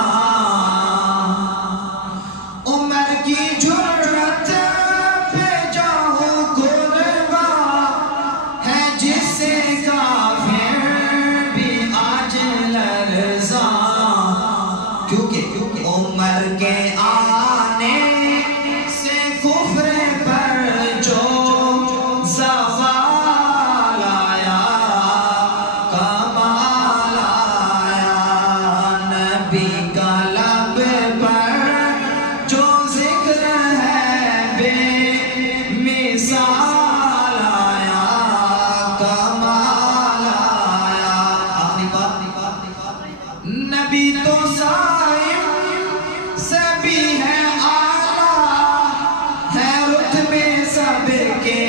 عمر کی جرت پہ جاؤں قرباں ہے جس سے کافر بھی آج لرزاں کیونکہ عمر کے آنے سے کفر پر جو زوال آیا کمال آیا نبی کا لب پر جو ذکر ہے بے مثال آیا کمال آیا آخری بات نبی تو صائم سے بھی ہے اعلیٰ ہے رتبے سب کے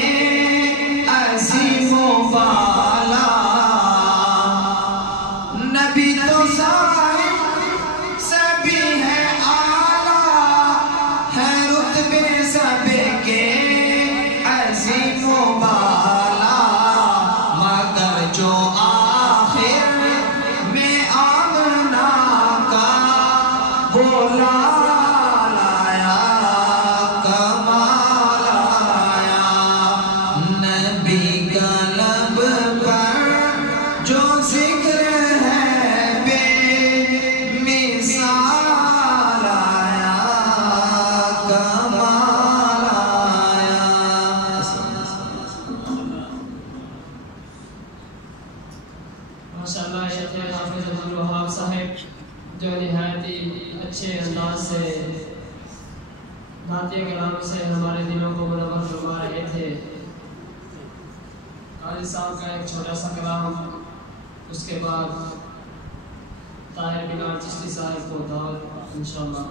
عظیم و بالا نبی تو صائم سے بھی ہے اعلیٰ ہے رتبے سب کے عظیم و بالا مگر جو آخر میں آمنہ کا بولا لایا کمال آیا نبی کا لب پر جو ذکر ہے بے مثال آیا کمال آیا ماشاءاللہ شیخ حافظ عبدالوہاب صاحب جو نہایت ہی اچھے انداز سے نعتیہ کلام سے ہمارے دلوں کو منور فرما رہے تھے قاری صاحب کا ایک چھوٹا سا کلام اس کے بعد طاہر بلال چشتی صاحب کو دعوت انشاءاللہ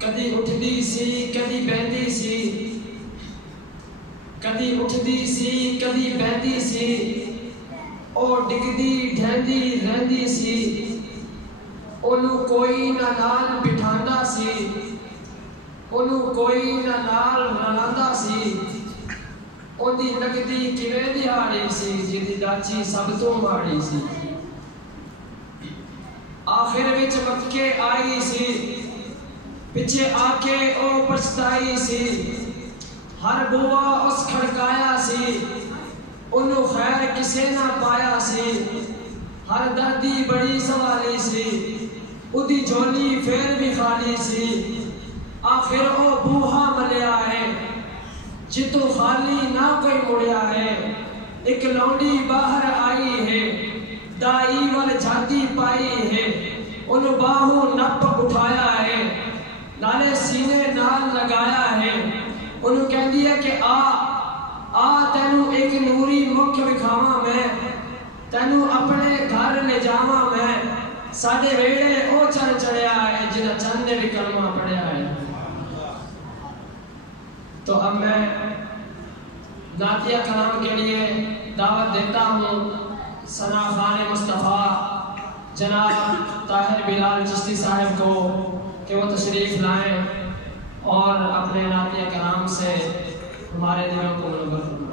کدی اٹھدی سی کدی بہندی سی کدی اٹھدی سی کدی بہندی سی او ڈگدی ڈھیندی رہندی سی اونوں کوئی نہ نال بٹھاندا سی اونوں کوئی نہ نال رلاندا سی اودی لگدی کیویں دہاڑی سی جدی داچی سب تو ماڑی سی آخر وچ مکے آئی سی پیچھے آ کے او پچھتائی سی ہر بوا اس کھڑکایا سی انہوں خیر کسے نہ پایا سی ہر دردی بڑی سوالی سی ادھی جھولی پھر بھی خالی سی آخر او بوہا ملیا ہے جتو خالی نہ کوئی مڑیا ہے ایک لونڈی باہر آئی ہے دائی وال جھاتی پائی ہے انہوں باہوں نپ اٹھایا ہے نالے سینے نال لگایا ہے انہوں کہہ دیا کہ آ تینوں ایک نوری مکھ بکھاواں میں تینوں اپنے گھر لے جاواں میں ساڑھے ویڑے او چڑھ چڑھیا ہے جنہ چند نے بھی کلمہ پڑھیا ہے تو اب میں نعتیہ کلام کے لیے دعوت دیتا ہوں ثنا خان مصطفیٰ جناب طاہر بلال چشتی صاحب کو کہ وہ تشریف لائیں اور اپنے نعتیہ کلام سے ہمارے دلوں کو منور فرمائیں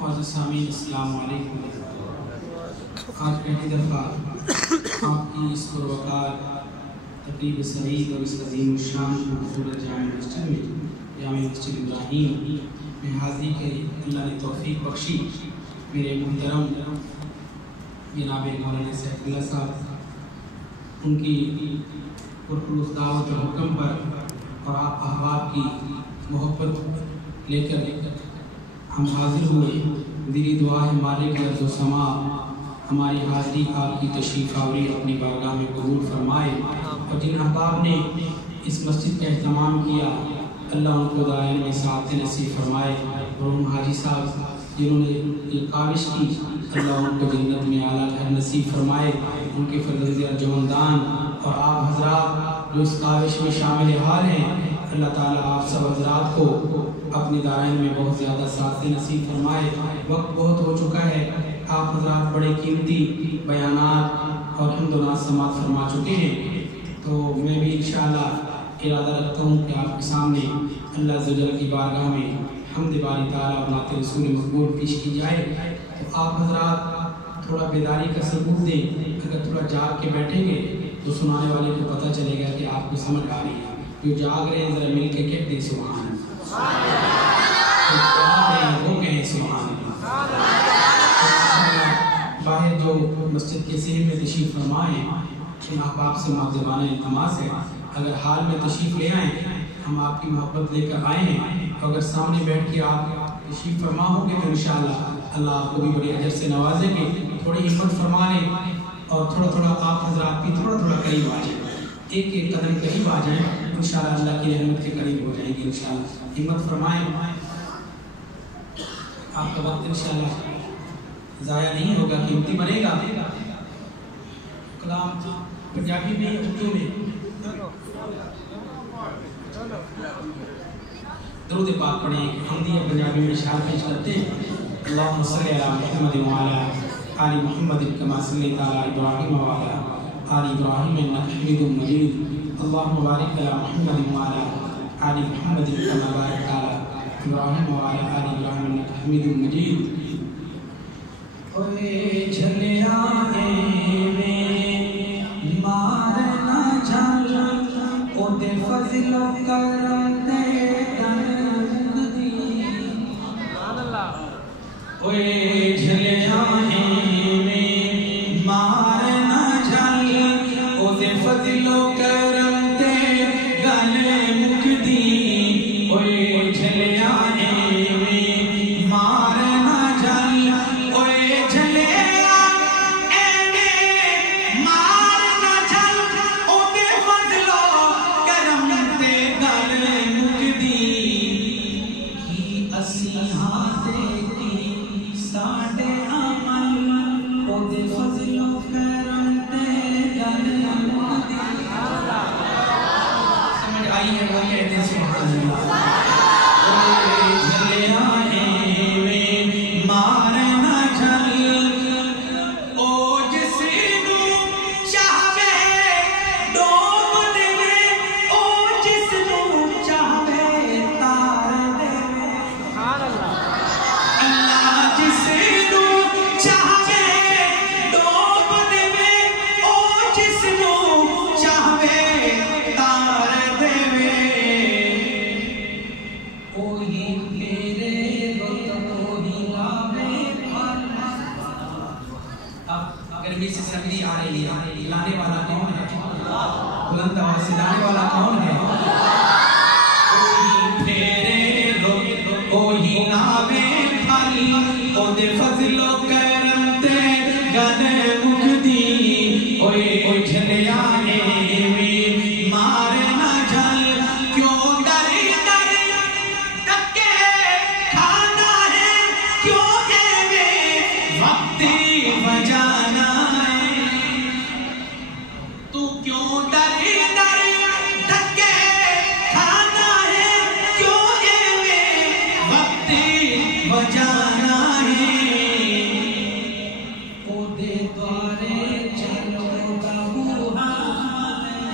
معزز سامعین السلام علیکم آج پہلی دفعہ آپ کی اس پروقار تقریب سعید اور اس عظیم الشان خوبصورت جامع مسجد میں جامع مسجد ابراہیم میں حاضری کے اللہ نے توفیق بخشی میرے محترم جناب مولانا سیف اللہ صاحب ان کی پرخلوص دعوت و حکم پر اور آپ احباب کی محبت لے کر ہم حاضر ہوئے دلی دعا ہے مالک ارض و سما ہماری حاضری آپ کی تشریف آوری اپنی بارگاہ میں قبول فرمائے اور جن احباب نے اس مسجد کا اہتمام کیا اللہ ان کو دائم میں ساتھ نصیب فرمائے اور ان حاجی صاحب جنہوں نے یہ کاوش کی اللہ ان کو جنت میں اعلیٰ گھر نصیب فرمائے ان کے فرزند ارجمندان اور آپ حضرات جو اس کاوش میں شامل حال ہیں، اللہ تعالیٰ آپ سب حضرات کو اپنی دارائن میں بہت زیادہ ساتھ نصیب فرمائے۔ وقت بہت ہو چکا ہے، آپ حضرات بڑے قیمتی بیانات اور حمد و نعت سماعت فرما چکے ہیں، تو میں بھی انشاءاللہ ارادہ رکھتا ہوں کہ آپ کے سامنے اللہ عز و جل کی بارگاہ میں حمد باری تعالیٰ اور نعت رسول مقبول پیش کی جائے۔ تو آپ حضرات تھوڑا بیداری کا ثبوت دیں، اگر تھوڑا جاگ کے بیٹھیں گے تو سنانے والے کو پتہ چلے گا کہ آپ کو سمجھ آ رہی ہے۔ جو جاگ رہے ہیں ذرا مل کے کہہ دیں سبحان اللہ، جو جاگ رہے ہیں وہ کہیں سبحان اللہ۔ باہر جو مسجد کے صحن میں تشریف فرما ہیں، ان احباب سے معذبانہ التماس ہے اگر حال میں تشریف لے آئیں، ہم آپ کی محبت لے کر آئے ہیں، اگر سامنے بیٹھ کے آپ تشریف فرما ہوں گے تو انشاءاللہ اللہ آپ کو بھی بڑے اجر سے نوازیں گے۔ تھوڑی ہمت فرما لیں اور تھوڑا تھوڑا آپ حضرات بھی تھوڑا تھوڑا قریب آ جائیں، ایک ایک قدم قریب آ جائیں، انشاءاللہ اللہ کی رحمت کے قریب ہو جائیں گے انشاءاللہ۔ ہمت فرمائیں، آپ کا وقت انشاءاللہ ضائع نہیں ہوگا، قیمتی بنے گا۔ کلام پنجابی میں اردو میں درود پاک پڑھیں، حمدیہ پنجابی میں اشعار پیش کرتے ہیں۔ اللہم صلی علی محمد وعلی آل محمد کما صلیت علی ابراہیم وعلی آل ابراہیم انک حمید مجید۔ اللہم بارک علی محمد وعلی آل محمد کما بارکت علی ابراہیم وعلی آل ابراہیم انک حمید مجید۔ اوے جھلیا مارنا جھل او دے فضل و کرم دے دن دی، اوے جھلیا مارنا جھل او دے فضل و کرم دے گل مک دی، اوے جھلیا مارنا جھل اوے جھلیا مارنا جھل او دے فضل و کرم دے گل مک دی، کی اسی ہاتھے کی ساڈے عمل او دے فضل و کرم دے گل مک دی۔ سمجھ آئی ہے وہ کہتے ہیں سبحان اللہ۔ اوے جھلیا مارنا جھل او جس نو چاہوے ڈوب دے، او جس نو چاہوے تار دے، اللہ جس نو چاہوے ڈوب دے، او جس نو چاہوے تار دے، اوہی میرے وہی لاوے پھل۔ اب گرمی سے سردی آ رہی ہے، لانے والا کون ہے؟ بلند آواز سے لانے والا کون ہے؟ اوہی میرے اوہی لاوے پھل، او دے فضل و کرم تے گل مک دی، اوے جھلیا مارنا جھل کیوں ڈر ڈر ڈکے کھانا ہے، کیوں ایویں وقتی بجانا ہے، تو کیوں ڈر ڈر ڈکے کھانا ہے، کیوں ایویں وقتی بجانا ہے، او دے دوارے چلو دا بوہا ہے،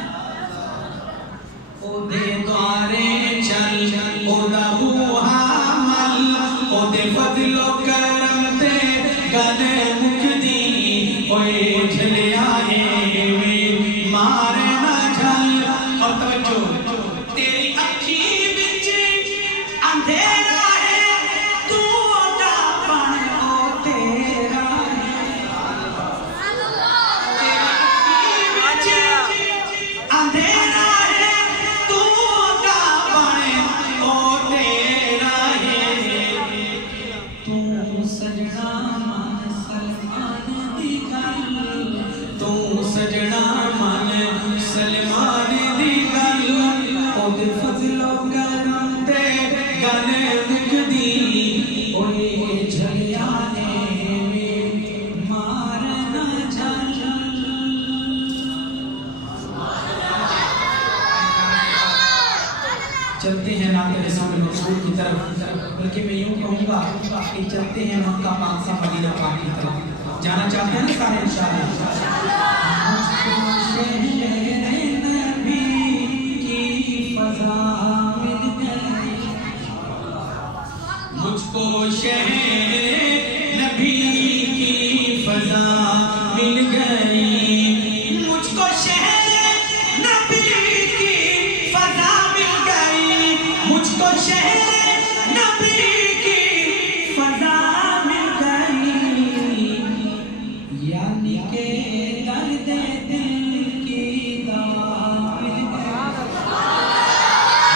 او دے دوارے چل او دا بوہا مل، او دے فضل و کرم تے گل مک دی، اوے جھلیا مارنا جھل۔ اور توجہ، تیری اکھی وچ اندھیرا ہے، تو دا بن او تیرا ہے، تیری اکھی وچ اندھیرا ہے، تو چلتے ہیں نعت رسول مقصود کی طرف، بلکہ میں یوں کہوں گا کہ چلتے ہیں مکہ پاک سے مدینہ پاک کی طرف. جانا چاہتے ہیں نا سارے انشاءاللہ. مجھ کو شہر نبی کی فضا مل گئی، مجھ کو شہر نبی کی فضا مل گئی، مجھ کو شہر نبی کی فضا مل گئی، یعنی کہ درد دل کی دوا مل گئی،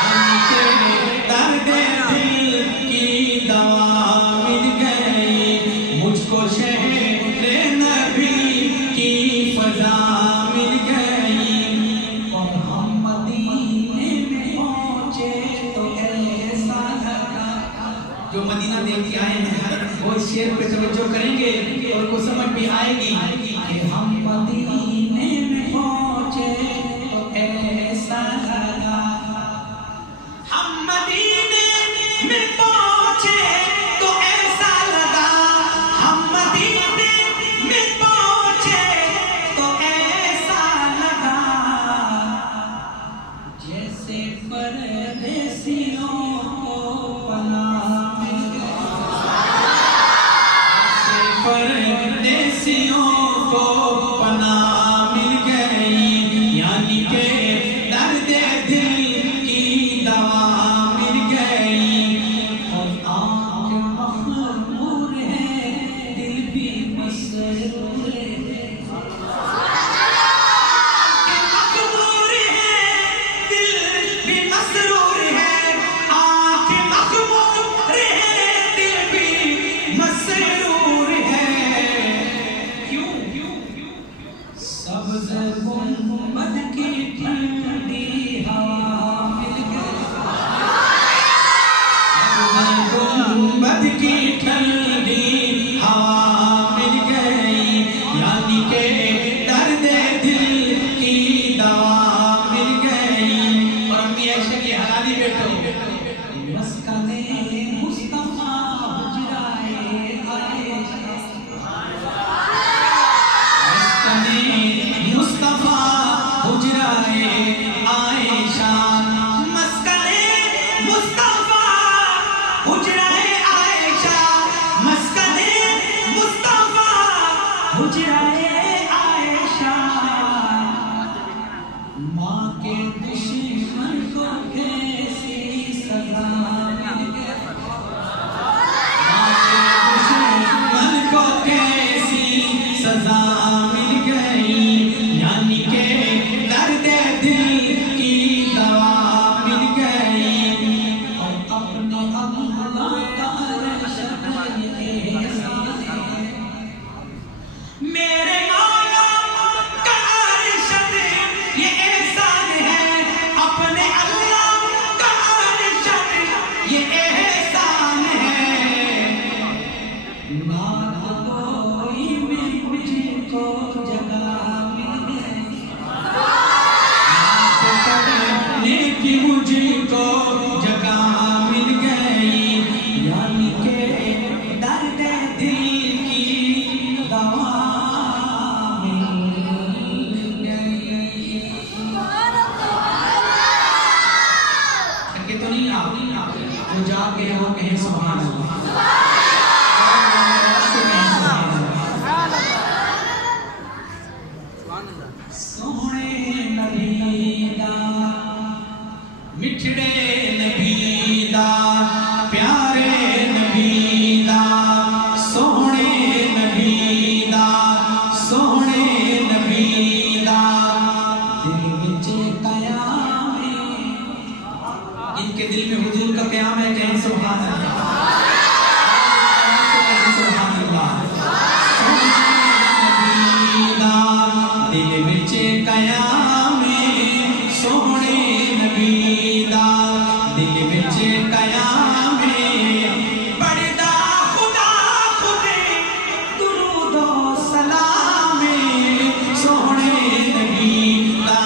یعنی کہ درد دل کی دوا مل گئی، مجھ کو شہر نبی کی فضا مل گئی. اور ہم مدینے میں پہنچے تو ایسا لگا، جو مدینہ دیکھ کے آئے ہیں وہ اس شعر پہ توجہ کریں گے اور کو سمجھ بھی آئے گی کہ ہم مدینے میں پہنچے تو ایسا لگا، ہم مدینے میں پہنچے تو ایسا لگا، ہم مدینے میں پہنچے تو ایسا لگا، جیسے پردیسیوں کو پناہ مل گئی، جیسے پردیسیوں کو پناہ مل گئی، یعنی کہ درد دل کی دوا مل گئی. اور آنکھ مخمور ہے دل بھی مسرور ہے، آنکھ مخمور ہے دل بھی مسرور ہے، آنکھ مخمور ہے دل بھی مسرور ہے. کیوں سبز گنبد کی ٹھنڈی ہوا مل گئی، گنبد کی ٹھنڈی ہوا مل گئی، یعنی کہ درد دل کی دوا مل گئی. اور امی عائشہ کی حلالی بیٹو، مسکن مصطفیٰ حجرائے عائشہ، مسکن مصطفیٰ حجرائے عائشہ، مسکن مصطفیٰ حجرائے عائشہ، مسکن مصطفیٰ حجرائے عائشہ. ماں کے دشمن کو کیسی سزا مل گئی، ماں کے دشمن کو کیسی سزا مل گئی، یعنی کہ درد دل کی دوا مل گئی. اور اپنے اللہ کا رشد یہ احسان ہے، میرے مولا کا رشد یہ احسان ہے، اپنے اللہ کا رشد یہ احسان ہے. نعت گوئی میں مجھ کو جگہ مل گئی، نعت پڑھنے کی مجھ کو جگہ مل گئی، یعنی کہ درد دل کی دوا مل گئی. تھکے تو نہیں آپ، وہ جا کے وہ کہیں سبحان اللہ، سونے نبی دا مٹھڑے نبی دا پیارے نبی دا، سونے نبی دا سونے نبی دا، دل وچ قیام ہے، جن کے دل میں حضور کا قیام ہے کہیں سبحان اللہ، سبحان اللہ. دل وچ قیام سونے نبی دا، دل وچ قیام پڑھدا خدا خود درود و سلام سونے نبی دا،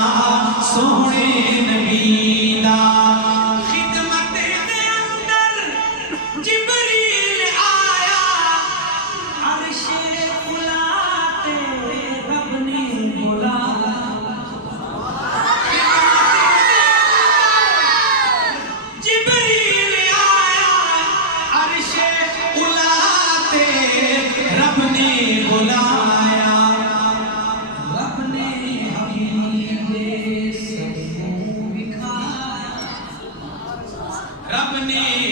سونے نبی دا. خدمت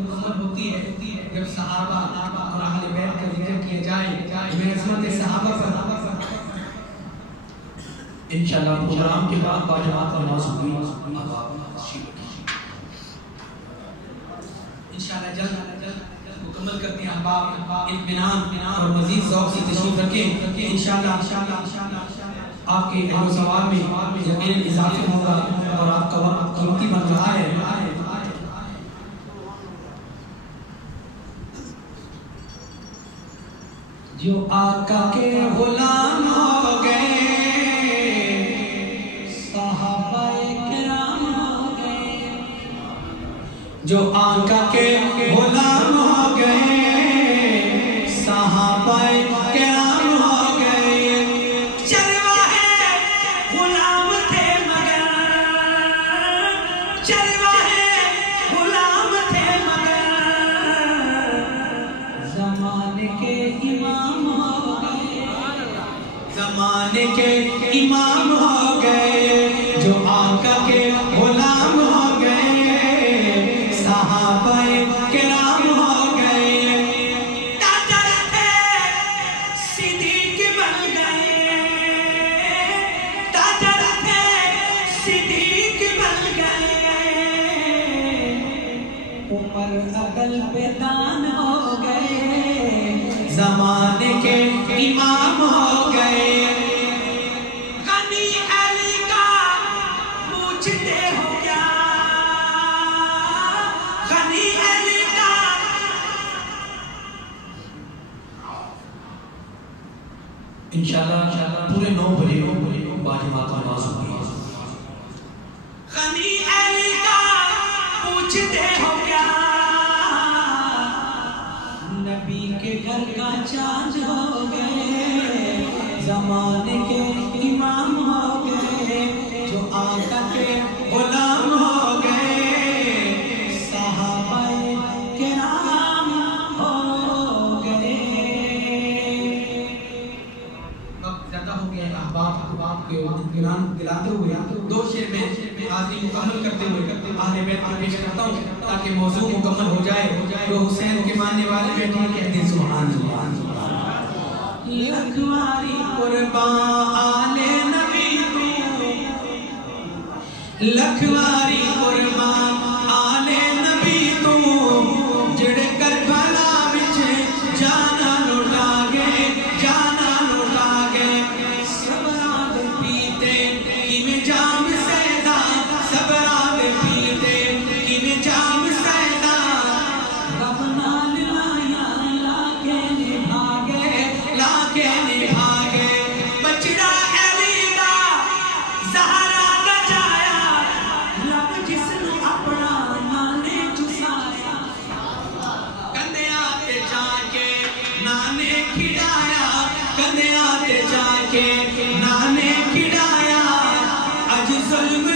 مکمل ہوتی ہے جب صحابہ اور اہل بیت کا ذکر کیا جائے. میں عظمت صحابہ پر انشاءاللہ پروگرام کے بعد باجماعت نماز ہوگی. انشاءاللہ جلد مکمل کرتے ہیں. احباب اطمینان اور مزید ذوق سے تشریف رکھیں. انشاءاللہ آپ کے اہل و ثواب میں یقیناً اضافہ ہوگا اور آپ کا وقت قیمتی بن رہا ہے. جو آقا کے غلام ہو گئے صحابہ کرام ہو گئے. جو آقا کے غلام ہو گئے صحابہ کرام ہو گئے. چرواہے غلام تھے مگر چرواہے غلام تھے مگر زمانے کے امام ہو گئے. زمانے کے امام ہو گئے. جو آقا کے غلام ہو گئے صحابہ کرام ہو گئے. تاجر تھے صدیق بن گئے. تاجر تھے صدیق بن گئے. عمر عقل پہ دان ہو گئے. زمانے کے امام ہو گئے. غنی علی کا پوچھتے ہو کیا. غنی علی کا انشاءاللہ پورے 9 بجے باجماعت نماز ہوگی. غنی علی کا پوچھتے ہو کیا. نبی کے گھر کا چاند ہو گئے. زمانے کے امام ہو گئے. جو آقا کے غلام ہو گئے صحابہ کرام ہو گئے. وقت زیادہ ہو گیا ہے. احباب کے اطمینان دلاتے ہوئے 2 شعر میں حاضری مکمل کرتے ہوئے اہل بیت کو پیش کرتا ہوں تاکہ موضوع مکمل ہو جائے. جو حسین کے ماننے والے بیٹھے کہتے ہیں سبحان اللہ. لکھواری قربان آل نبی تو لکھواری قربان آل نبی تو جڑے کربلا وچ جانا لٹا گئے. جانا لٹا گئے. صبراں دے پیتے کیویں جام سیدا. صبراں دے پیتے کیویں جام سیدا. رب نال لایا لا کے نبھا گئے. لا کے نبھا گئے. بچڑا علی دا زہرا دا جایا. رب جس نو اپنا نانے چسایا. کندیاں تے جا کے نانے کھڑایا. کندیاں تے جا کے نانے کھڑایا. اج ظلم